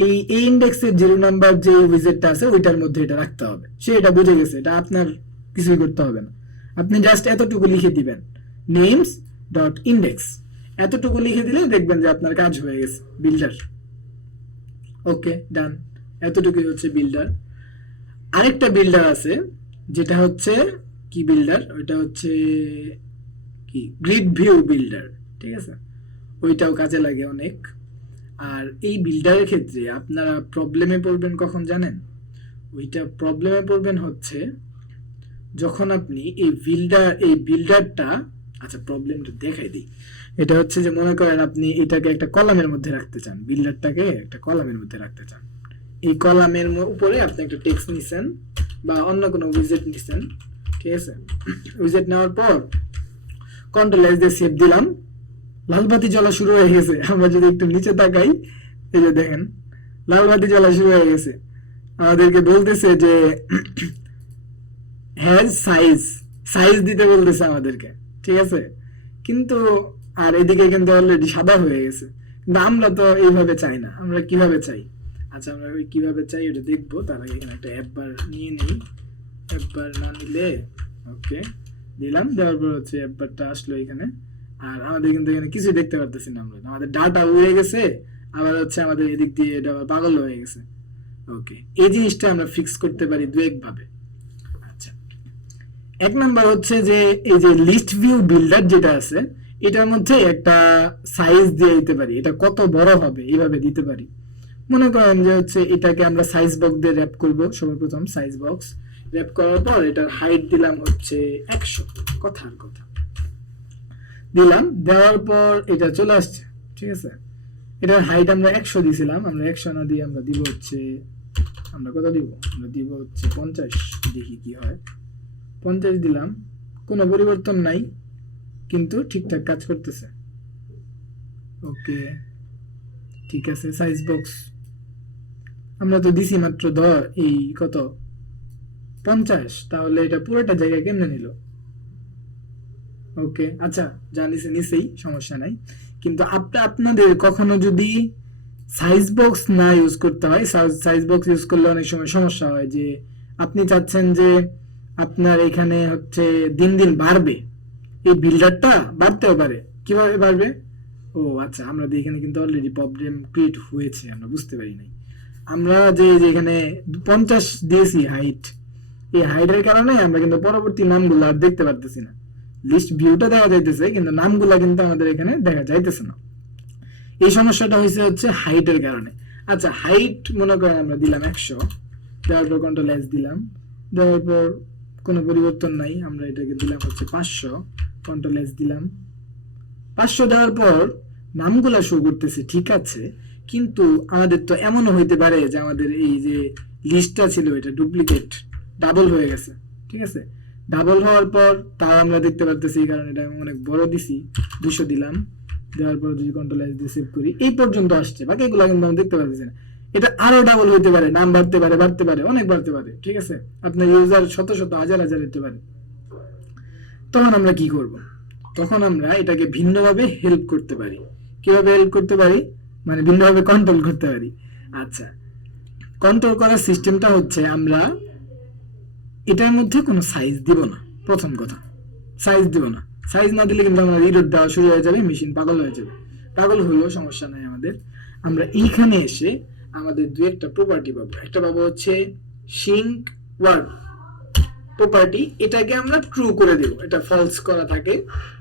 এই ইন্ডেক্সের 0 নাম্বার যে উইজেটটা আছে ওইটার মধ্যে এটা রাখতে হবে। সে এটা বুঝে গেছে, এটা আপনার কিছুই করতে হবে না, আপনি জাস্ট এতটুকু লিখে দিবেন, নেমস ডট ইন্ডেক্স, এতটুকু লিখে দিলে দেখবেন যে আপনার কাজ হয়ে গেছে, বিল্ডার। ওকে, ডান, এতটুকুই হচ্ছে বিল্ডার। আরেকটা বিল্ডার আছে যেটা হচ্ছে কি বিল্ডার, ওইটা হচ্ছে কি গ্রিড ভিউ বিল্ডার, ঠিক আছে, ওইটাও কাজে লাগে অনেক। আর এই বিল্ডারের ক্ষেত্রে আপনারা প্রবলেমে পড়বেন কখন জানেন? ওইটা প্রবলেমে পড়বেন হচ্ছে যখন আপনি এই বিল্ডারটা, আচ্ছা প্রবলেমটা দেখাই দিই। এটা হচ্ছে যে মনে করেন আপনি এটাকে একটা কলামের মধ্যে রাখতে চান, বিল্ডারটাকে একটা কলামের মধ্যে রাখতে চান। এই কলামের উপরে আপনি একটা টেক্সট নিছেন বা অন্য কোনো উইজেট নিছেন, ঠিক আছে, উইজেট নেওয়ার পর কন্ট্রোল এস দিয়ে সেভ দিলাম, লাল বাতি জ্বলা শুরু হয়ে গেছে। আমরা যদি একটু নিচে তাকাই, এই যে দেখেন লাল বাতি জ্বলা শুরু হয়ে গেছে, আমাদেরকে বলতেছে যে হ্যাজ সাইজ দিতে বলতেছে আমাদেরকে, ঠিক আছে, কিন্তু আর এদিকে কিন্তু অলরেডি সাদা হয়ে গেছে। কিন্তু আমরা তো এইভাবে চাই না, আমরা কিভাবে চাই? আচ্ছা, আমরা ওই কিভাবে চাই ওটা দেখবো, তার আগে এখানে একটা অ্যাপ বার নিয়ে নেই। অ্যাপ বার না নিলে, ওকে দিলাম, দেওয়ার পর হচ্ছে অ্যাপ বারটা আসলো এখানে। আর আমাদের কিন্তু এখানে কিছু দেখতে পারতেছি না, আমরা আমাদের ডাটা উড়ে গেছে, আবার হচ্ছে আমাদের এদিক দিয়ে এটা আবার পাগল হয়ে গেছে। ওকে, এই জিনিসটা আমরা ফিক্স করতে পারি দু এক ভাবে। আচ্ছা, এক নাম্বার হচ্ছে যে এই যে লিস্ট ভিউ বিল্ডার যেটা আছে, এটার মধ্যে একটা সাইজ দিয়ে দিতে পারি, এটা কত বড় হবে এইভাবে দিতে পারি। মনে করেন যে হচ্ছে এটাকে আমরা সাইজ বক্স দিয়ে র্যাপ করব। সর্বপ্রথম সাইজ বক্স র্যাপ করার পর এটার হাইট দিলাম হচ্ছে 100, কথার কথা দিলাম, দেওয়ার পর এটা চলে আসছে, ঠিক আছে। এটার হাইট আমরা 100 দিয়েছিলাম, আমরা 100 না দিয়ে আমরা দিব হচ্ছে, আমরা কত দিব, আমরা দিব হচ্ছে 50, দেখি কি হয়। 50 দিলাম, কোনো পরিবর্তন নাই, কিন্তু ঠিকঠাক কাজ করতেছে। ওকে, ঠিক আছে। সাইজ বক্স আমরা তো দিছি মাত্র এই কত 50, তাহলে এটা পুরোটা জায়গায় কেমনে নিল? ওকে, আচ্ছা জানিস নিছেই, সমস্যা নাই। কিন্তু আপনাদের কখনো যদি সাইজ বক্স না ইউজ করতে হয়, সাইজ বক্স ইউজ করলে অনেক সময় সমস্যা হয় যে আপনি চাচ্ছেন যে আপনার এখানে হচ্ছে দিন দিন বাড়বে, এই বিল্ডারটা বাড়তেও পারে, কিভাবে বাড়বে? ও আচ্ছা, আমরা এখানে কিন্তু অলরেডি প্রবলেম ক্রিয়েট হয়েছে, আমরা বুঝতে পারি নাই। আমরা যে এখানে 50 দিয়েছি হাইট, এই হাইটের কারণে আমরা কিন্তু পরবর্তী নামগুলো আর দেখতে পারতেছি না। লিস্ট ভিউটা দেখা যাইতেছে কিন্তু নামগুলা কিন্তু আমাদের এখানে দেখা যাইতেছে না। এই সমস্যাটা হয়েছে হচ্ছে হাইটের কারণে। আচ্ছা, হাইট মনে করেন আমরা দিলাম 100, দেওয়ার পর কন্ট্রোল এস দিলাম, দেওয়ার পর কোনো পরিবর্তন নাই, আমরা এটাকে দিলাম হচ্ছে 500, কন্ট্রোল এস দিলাম। 500 দেওয়ার পর নামগুলা শো করতেছে, ঠিক আছে, কিন্তু আমাদের তো এমনও হইতে পারে যে আমাদের এই যে লিস্টটা ছিল এটা ডুপ্লিকেট, ডাবল হয়ে গেছে, ঠিক আছে। ডাবল হওয়ার পর তাও আমরা দেখতে পারতেছি, এই কারণে এটা অনেক বড় দিছি, 200 দিলাম, দেওয়ার পর যদি কন্ট্রোল এস দিয়ে সেভ করি, এই পর্যন্ত আসছে, বাকি এগুলো কিন্তু আমরা দেখতে পারতেছি না। এটা আরো ডাবল হইতে পারে, নাম বাড়তে পারে, অনেক বাড়তে পারে, ঠিক আছে, আপনার ইউজার শত হাজার হতে পারে। তখন আমরা কি করব? তখন আমরা এটাকে ভিন্নভাবে হেল্প করতে পারি। কিভাবে হেল্প করতে পারি? মানে ভিন্নভাবে কন্ট্রোল করতে পারি। আচ্ছা, কন্ট্রোল করার সিস্টেমটা হচ্ছে আমরা এটার মধ্যে কোনো সাইজ দিব না। প্রথম কথা, সাইজ দিব না। সাইজ না দিলে কিন্তু আমরা রিডার দেওয়া শুরু হয়ে যাবে, মেশিন পাগল হয়ে যাবে। পাগল হলেও সমস্যা নাই আমাদের। আমরা এইখানে এসে আমাদের দু একটা প্রপার্টি পাবো। একটা পাবো হচ্ছে সিঙ্ক ওয়ার্ড, প্রপার্টি, এটাকে আমরা ট্রু করে দিব, এটা ফলস করা থাকে,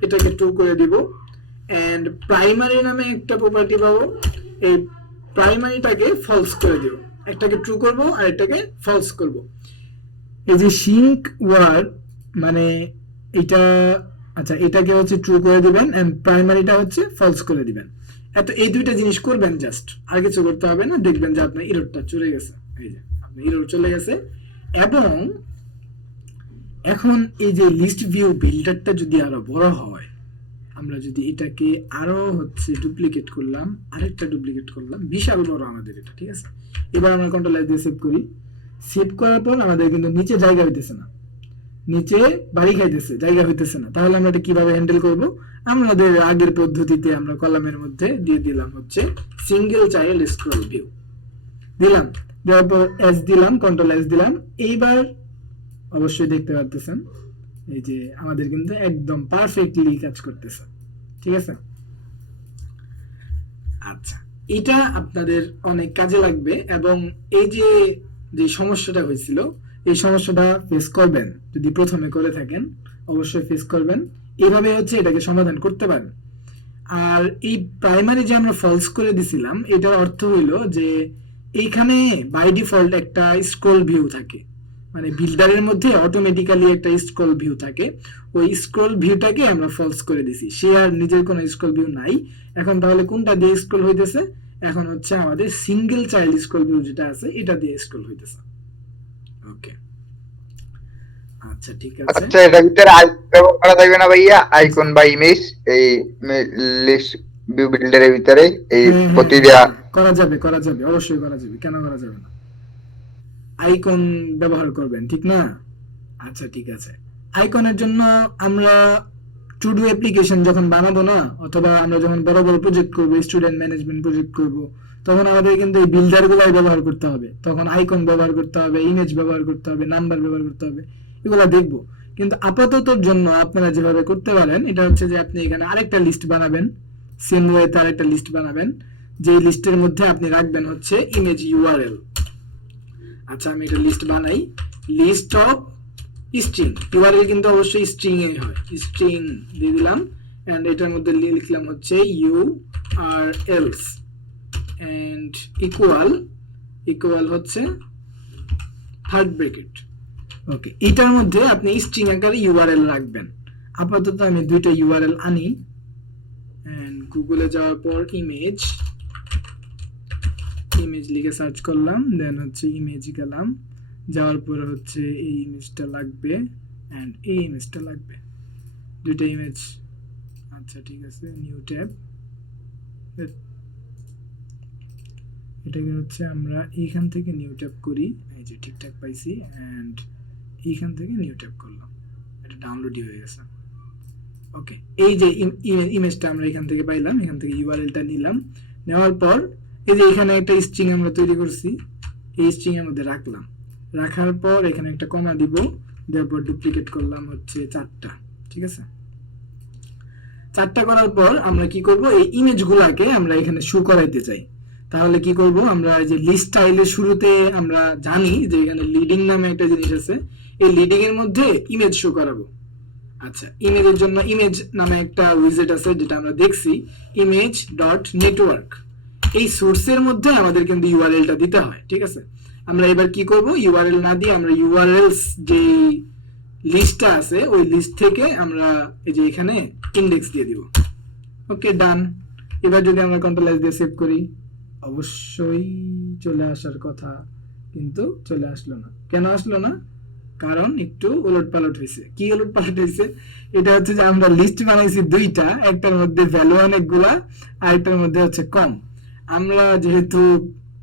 এটাকে ট্রু করে দিব। এন্ড প্রাইমারি নামে একটা প্রপার্টি পাবো, এই প্রাইমারিটাকে ফলস করে দিব, একটাকে ট্রু করব আর এটাকে ফলস করব। এই যে সিঙ্ক ওয়ার্ড মানে এটা, আচ্ছা এটাকে হচ্ছে ট্রু করে দিবেন এন্ড প্রাইমারিটা হচ্ছে ফলস করে দিবেন। এত এই দুইটা জিনিস করবেন জাস্ট, আর কিছু করতে হবে না। দেখবেন যে আপনার এররটা চলে গেছে, এই যে আপনার এরর চলে গেছে। এবং এখন এই যে লিস্ট ভিউ বিল্ডারটা যদি আরো বড় হয়, আমরা যদি এটাকে আরো হচ্ছে ডুপ্লিকেট করলাম, আরেকটা ডুপ্লিকেট করলাম, বিশাল বড় আমাদের এটা, ঠিক আছে। এবার আমরা কন্ট্রোল এস দিয়ে সেভ করি। সেভ করার পর আমাদের কিন্তু নিচে জায়গা হইতেছে না, নিচে বাড়ি খাইতেছে, জায়গা হইতেছে না। তাহলে আমরা এটা কিভাবে হ্যান্ডেল করব? আমাদের আগের পদ্ধতিতে আমরা কলামের মধ্যে দিয়ে দিলাম হচ্ছে সিঙ্গেল চাইল্ড স্ক্রল ভিউ দিলাম, দেওয়ার পর এস দিলাম, কন্ট্রোল এস দিলাম। এইবার অবশ্যই দেখতে পারতেছেন এই যে আমাদের কিন্তু একদম পারফেক্টলি কাজ করতেছে, ঠিক আছে। আচ্ছা, এটা আপনাদের অনেক কাজে লাগবে এবং এই যে যে সমস্যাটা হয়েছিল এই সমস্যাটা ফেস করবেন, যদি প্রথমে করে থাকেন অবশ্যই ফেস করবেন। এইভাবে হচ্ছে এটাকে সমাধান করতে পারেন। আর এই প্রাইমারি যে আমরা ফলস করে দিছিলাম, এটার অর্থ হইল যে এইখানে বাই ডিফল্ট একটা স্ক্রল ভিউ থাকে, মানে বিল্ডারের মধ্যে অটোমেটিক্যালি একটা স্ক্রল ভিউ থাকে। ওই স্ক্রল ভিউটাকে আমরা ফলস করে দিছি, সে আর নিজের কোনো স্ক্রল ভিউ নাই। এখন তাহলে কোনটা দিয়ে স্ক্রল হইতেছে? এখন হচ্ছে আমাদের সিঙ্গেল চাইল্ড স্ক্রল ভিউ যেটা আছে এটা দিয়ে স্ক্রল হইতেছে। ওকে, আচ্ছা ঠিক আছে। আচ্ছা, এটার ভিতরে আইকন ব্যবহার করা যাবে না ভাইয়া? আইকন বা ইমেজ এই লিস্ট ভিউ বিল্ডারের ভিতরে এই প্রতিটা করা যাবে, করা যাবে, অবশ্যই করা যাবে, কেন করা যাবে না? আইকন ব্যবহার করবেন, ঠিক না? আচ্ছা ঠিক আছে। আইকনের জন্য আমরা টু ডু অ্যাপ্লিকেশন যখন বানাবো না, অথবা আমরা যখন বড় বড় প্রজেক্ট করব, স্টুডেন্ট ম্যানেজমেন্ট প্রজেক্ট করব, তখন আমাদের কিন্তু এই বিল্ডার গুলাই ব্যবহার করতে হবে। তখন আইকন ব্যবহার করতে হবে, ইমেজ ব্যবহার করতে হবে, নাম্বার ব্যবহার করতে হবে, এগুলা দেখবো। কিন্তু আপাততর জন্য আপনারা যেভাবে করতে পারেন এটা হচ্ছে যে আপনি এখানে আরেকটা লিস্ট বানাবেন, সেম ওয়েতে আরেকটা লিস্ট বানাবেন, যে লিস্টের মধ্যে আপনি রাখবেন হচ্ছে ইমেজ ইউআরএল। আচ্ছা আমি একটা লিস্ট বানাই, লিস্ট অফ স্ট্রিং, ইউআরএল কিন্তু অবশ্যই স্ট্রিং এ হয়, স্ট্রিং দিয়ে দিলাম এন্ড এটার মধ্যে লিখলাম হচ্ছে ইউআরএলস এন্ড ইকুয়াল হচ্ছে থার্ড ব্র্যাকেট। ওকে, এটার মধ্যে আপনি স্ট্রিং আকারে ইউআরএল রাখবেন। আপাতত আমি দুইটা ইউআরএল আনি এন্ড গুগলে যাওয়ার পর ইমেজ লিখে সার্চ করলাম, দেন হচ্ছে ইমেজ গেলাম, যাওয়ার পরে হচ্ছে এই ইমেজটা লাগবে এন্ড এই ইমেজটা লাগবে, দুইটা ইমেজ। আচ্ছা ঠিক আছে, নিউ ট্যাব, এটাকে হচ্ছে আমরা এইখান থেকে নিউ ট্যাব করি, এই যে ঠিকঠাক পাইছি এন্ড এইখান থেকে নিউ ট্যাব করলাম, এটা ডাউনলোডই হয়ে গেছে। ওকে, এই যে ইমেজটা আমরা এখান থেকে পাইলাম, এখান থেকে ইউআরএলটা নিলাম, নেওয়ার পর এই যে এখানে একটা স্ট্রিং আমরা তৈরি করছি, এই স্ট্রিং এর মধ্যে রাখলাম, রাখার পর এখানে একটা কমা দিব, দেওয়ার পর ডুপ্লিকেট করলাম হচ্ছে 4টা, ঠিক আছে। 4টা করার পর আমরা কি করব, এই ইমেজগুলোকে আমরা এখানে শো করাইতে চাই। তাহলে কি করব, আমরা এই যে লিস্ট স্টাইলের শুরুতে আমরা জানি যে এখানে লিডিং নামে একটা জিনিস আছে, এই লিডিং এর মধ্যে ইমেজ শো করাবো। আচ্ছা, ইমেজের জন্য ইমেজ নামে একটা উইজেট আছে যেটা আমরা দেখছি, ইমেজ ডট নেটওয়ার্ক। এই সোর্সের মধ্যে আমাদের কিন্তু ইউআরএলটা দিতে হয়, ঠিক আছে। আমরা এবার কি করব, ইউআরএল না দিয়ে আমরা ইউআরএলস যে লিস্টটা আছে ওই লিস্ট থেকে আমরা এই যে এখানে ইনডেক্স দিয়ে দিব। ওকে, ডান। এবার যদি আমরা কন্ট্রোল এস দিয়ে সেভ করি, অবশ্যই চলে আসার কথা, কিন্তু চলে আসলো না। কেন আসলো না? কারণ একটু উলটপালট হয়েছে। কি উলটপালট হয়েছে? এটা হচ্ছে যে আমরা লিস্ট বানাইছি দুইটা, একটার মধ্যে ভ্যালু অনেকগুলা আর একটার মধ্যে হচ্ছে কম। আমরা যেহেতু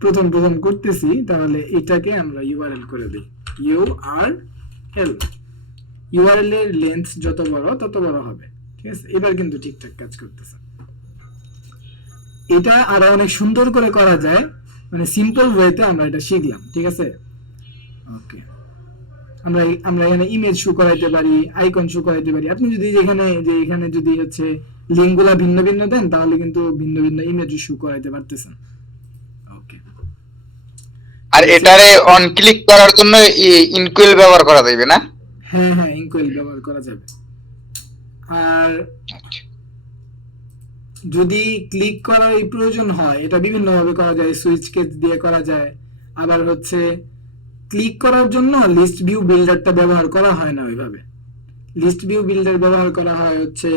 প্রথম করতেছি, তাহলে এটাকে আমরা ইউআরএল করে দিই, ইউআরএল। ইউআরএল এর লেন্থ যত বড় তত বড় হবে, ঠিক আছে। এবার কিন্তু ঠিকঠাক কাজ করতেছে। এটা আরো অনেক সুন্দর করে করা যায়, মানে সিম্পল ওয়েতে আমরা এটা শিখলাম, ঠিক আছে। ওকে, আমরা এখানে ইমেজ শো করাইতে পারি, আইকন শো করাইতে পারি। আপনি যদি এখানে যদি হচ্ছে লিঙ্কগুলা ভিন্ন ভিন্ন দেন, তাহলে কিন্তু ভিন্ন ভিন্ন ইমেজ শো করাইতে পারতেছেন। ওকে, আর এটারে অন ক্লিক করার জন্য ইনকুয়েল ব্যবহার করা যাবে না? হ্যাঁ হ্যাঁ, ইনকোয়েল ব্যবহার করা যাবে। আর যদি ক্লিক করার এই প্রয়োজন হয়, এটা বিভিন্ন ভাবে করা যায়, সুইচ কেস দিয়ে করা যায়। আবার হচ্ছে ক্লিক করার জন্য লিস্ট ভিউ বিল্ডারটা ব্যবহার করা হয় না ওইভাবে। লিস্ট ভিউ বিল্ডার ব্যবহার করা হয় হচ্ছে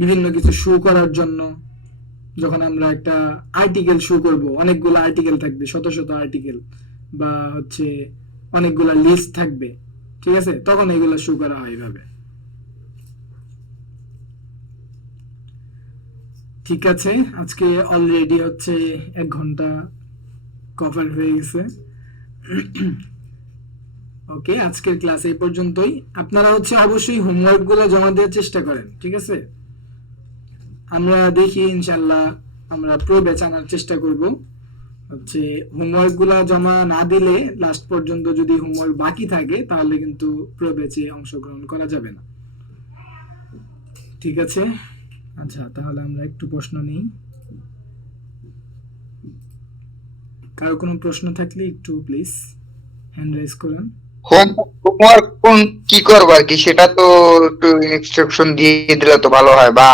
বিভিন্ন কিছু শো করার জন্য। যখন আমরা একটা আর্টিকেল শো করব, অনেকগুলো আর্টিকেল থাকবে, শত শত আর্টিকেল, বা হচ্ছে অনেকগুলো লিস্ট থাকবে, ঠিক আছে, তখন এগুলো শো করা হয় এইভাবে। ঠিক আছে, আজকে অলরেডি হচ্ছে 1 ঘন্টা কভার হয়ে গেছে। ওকে, আজকের ক্লাস এই পর্যন্তই। আপনারা হচ্ছে অবশ্যই হোমওয়ার্ক গুলো জমা দেওয়ার চেষ্টা করেন, ঠিক আছে? আমরা দেখি ইনশাল্লাহ আমরা প্রো ব্যাচ আনার চেষ্টা করব। হচ্ছে হোমওয়ার্ক গুলা জমা না দিলে, লাস্ট পর্যন্ত যদি হোমওয়ার্ক বাকি থাকে, তাহলে কিন্তু প্রো ব্যাচে অংশগ্রহণ করা যাবে না। ঠিক আছে, আচ্ছা তাহলে আমরা একটু প্রশ্ন নিই। কারো কোনো প্রশ্ন থাকলে একটু প্লিজ হ্যান্ড রাইজ করেন। হোমওয়ার্ক কোন কি করবো আর কি, সেটা তো একটু ইনস্ট্রাকশন দিয়ে দিলে তো ভালো হয়, বা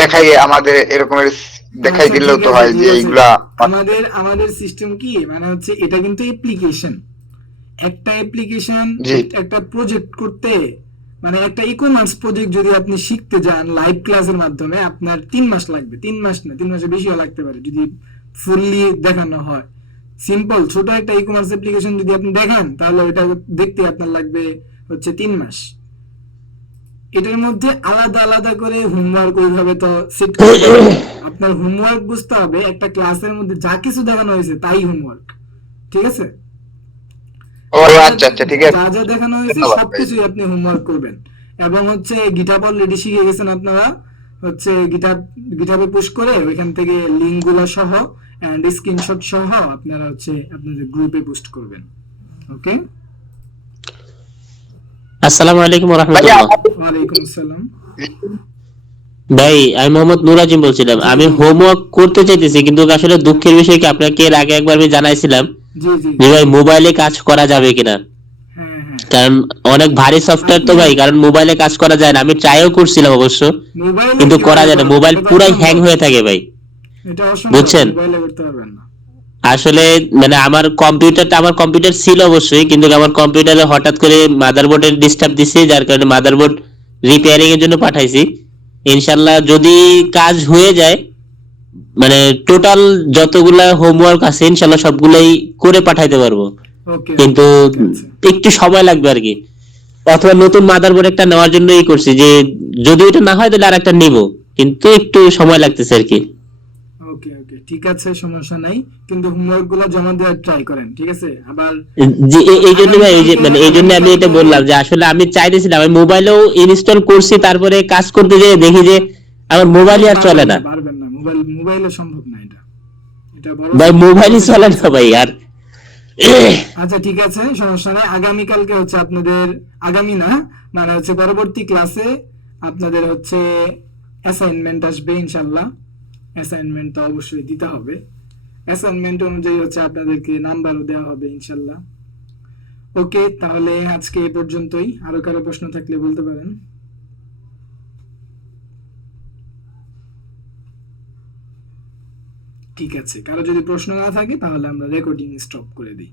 দেখাই আমাদের এরকমের দেখাই আচ্ছা দিলেও ঠিক তো আছে, হয় ঠিক যে আছে। এইগুলা। আমাদের আমাদের সিস্টেম কি, মানে হচ্ছে এটা কিন্তু অ্যাপ্লিকেশন। একটা অ্যাপ্লিকেশন, জি একটা প্রজেক্ট করতে, মানে একটা ই কমার্স প্রজেক্ট যদি আপনি শিখতে যান লাইভ ক্লাসের মাধ্যমে, আপনার 3 মাস লাগবে। 3 মাস না, 3 মাসের বেশিও লাগতে পারে যদি ফুললি দেখানো হয়। সিম্পল ছোট একটা ই কমার্স অ্যাপ্লিকেশন যদি আপনি দেখান, তাহলে ওটা দেখতে আপনার লাগবে হচ্ছে 3 মাস। এটার মধ্যে আলাদা আলাদা করে হোমওয়ার্ক ওইভাবে তো সেট করা যাবে না। আপনার হোমওয়ার্ক বুঝতে হবে একটা ক্লাসের মধ্যে যা কিছু দেখানো হয়েছে তাই হোমওয়ার্ক, ঠিক আছে? ও যা যা আচ্ছা আচ্ছা ঠিক আছে, যা যা দেখানো হয়েছে ধন্যবাদ ভাই। সবকিছুই আপনি হোমওয়ার্ক করবেন। এবং হচ্ছে গিটহাব অলরেডি শিখে গেছেন আপনারা, হচ্ছে গিটহাবে পুশ করে ওইখান থেকে লিংক গুলো সহ এন্ড স্ক্রিনশট সহ আপনারা হচ্ছে আপনাদের গ্রুপে পোস্ট করবেন। ওকে, আসসালামু আলাইকুম ভাইয়া রহমতুল্লাহ। ওয়ালাইকুম আসসালাম। ভাই আমি মোহাম্মদ নুরাজিম বলছিলাম। জি আমি জি হোমওয়ার্ক করতে চাইতেছি, কিন্তু আসলে দুঃখের বিষয় কি, আপনাকে এর আগে একবার আমি জানাইছিলাম জি জি যে জি, ভাই মোবাইলে কাজ করা যাবে কিনা। হ্যাঁ হ্যাঁ। কারণ অনেক ভারী সফটওয়্যার তো আপনি ভাই, কারণ মোবাইলে কাজ করা যায় না। আমি ট্রাইও করছিলাম অবশ্য, মোবাইলে কিন্তু করা কিভাবে যায় না, করবেন? মোবাইল এটা তো পুরাই হ্যাং অসম্ভব, হয়ে থাকে ভাই, এটা অসম্ভব, বুঝছেন। মোবাইলে করতে পারবেন না। আসলে মানে আমার কম্পিউটার ছিল অবশ্যই, কিন্তু আমার কম্পিউটারে হঠাৎ করে মাদারবোর্ডের ডিস্টার্ব দিছে, যার কারণে মাদারবোর্ড রিপেয়ারিং এর জন্য পাঠাইছি। ইনশাল্লাহ যদি কাজ হয়ে যায়, মানে টোটাল যতগুলা হোমওয়ার্ক আছে ইনশাল্লাহ সবগুলাই করে পাঠাইতে পারবো, ওকে কিন্তু ওকে, ঠিক আছে। একটু সময় লাগবে আর কি। অথবা নতুন মাদারবোর্ড একটা নেওয়ার জন্যই করছি, যে যদি এটা না হয় তাহলে আর একটা নিবো, কিন্তু একটু সময় লাগতেছে আর কি। ওকে ওকে, ঠিক আছে, সমস্যা নাই। কিন্তু হোমওয়ার্ক গুলো জমা দেওয়ার ট্রাই করেন, ঠিক আছে? আবার যে এই জন্য ভাই, এই যে আগামীকালকে মানে এই জন্য আমি এটা আগামীকালকে বললাম যে আসলে আমি চাইতেছিলাম, আমি মোবাইলেও ইনস্টল করছি, তারপরে কাজ করতে যেয়ে দেখি যে আমার মোবাইলই আর চলে পারবেন না, না। পারবেন না, মোবাইলে সম্ভব না এটা। এটা বড় ভাই মোবাইলই চলে প্রফেশনাল না ভাই সাবজেক্ট। আর। আচ্ছা ঠিক আছে, সমস্যা নাই। আগামীকালকে হচ্ছে আপনাদের, আগামী না, মানে হচ্ছে পরবর্তী ক্লাসে আপনাদের হচ্ছে অ্যাসাইনমেন্ট আসবে ইনশাল্লাহ। অ্যাসাইনমেন্ট তো অবশ্যই দিতে হবে। অ্যাসাইনমেন্ট অনুযায়ী হচ্ছে আপনাদেরকে নাম্বারও দেওয়া হবে ইনশাল্লাহ। ওকে, তাহলে আজকে এ পর্যন্তই। আরো কারো প্রশ্ন থাকলে বলতে পারেন। ঠিক আছে, কারো যদি প্রশ্ন না থাকে তাহলে আমরা রেকর্ডিং স্টপ করে দিই।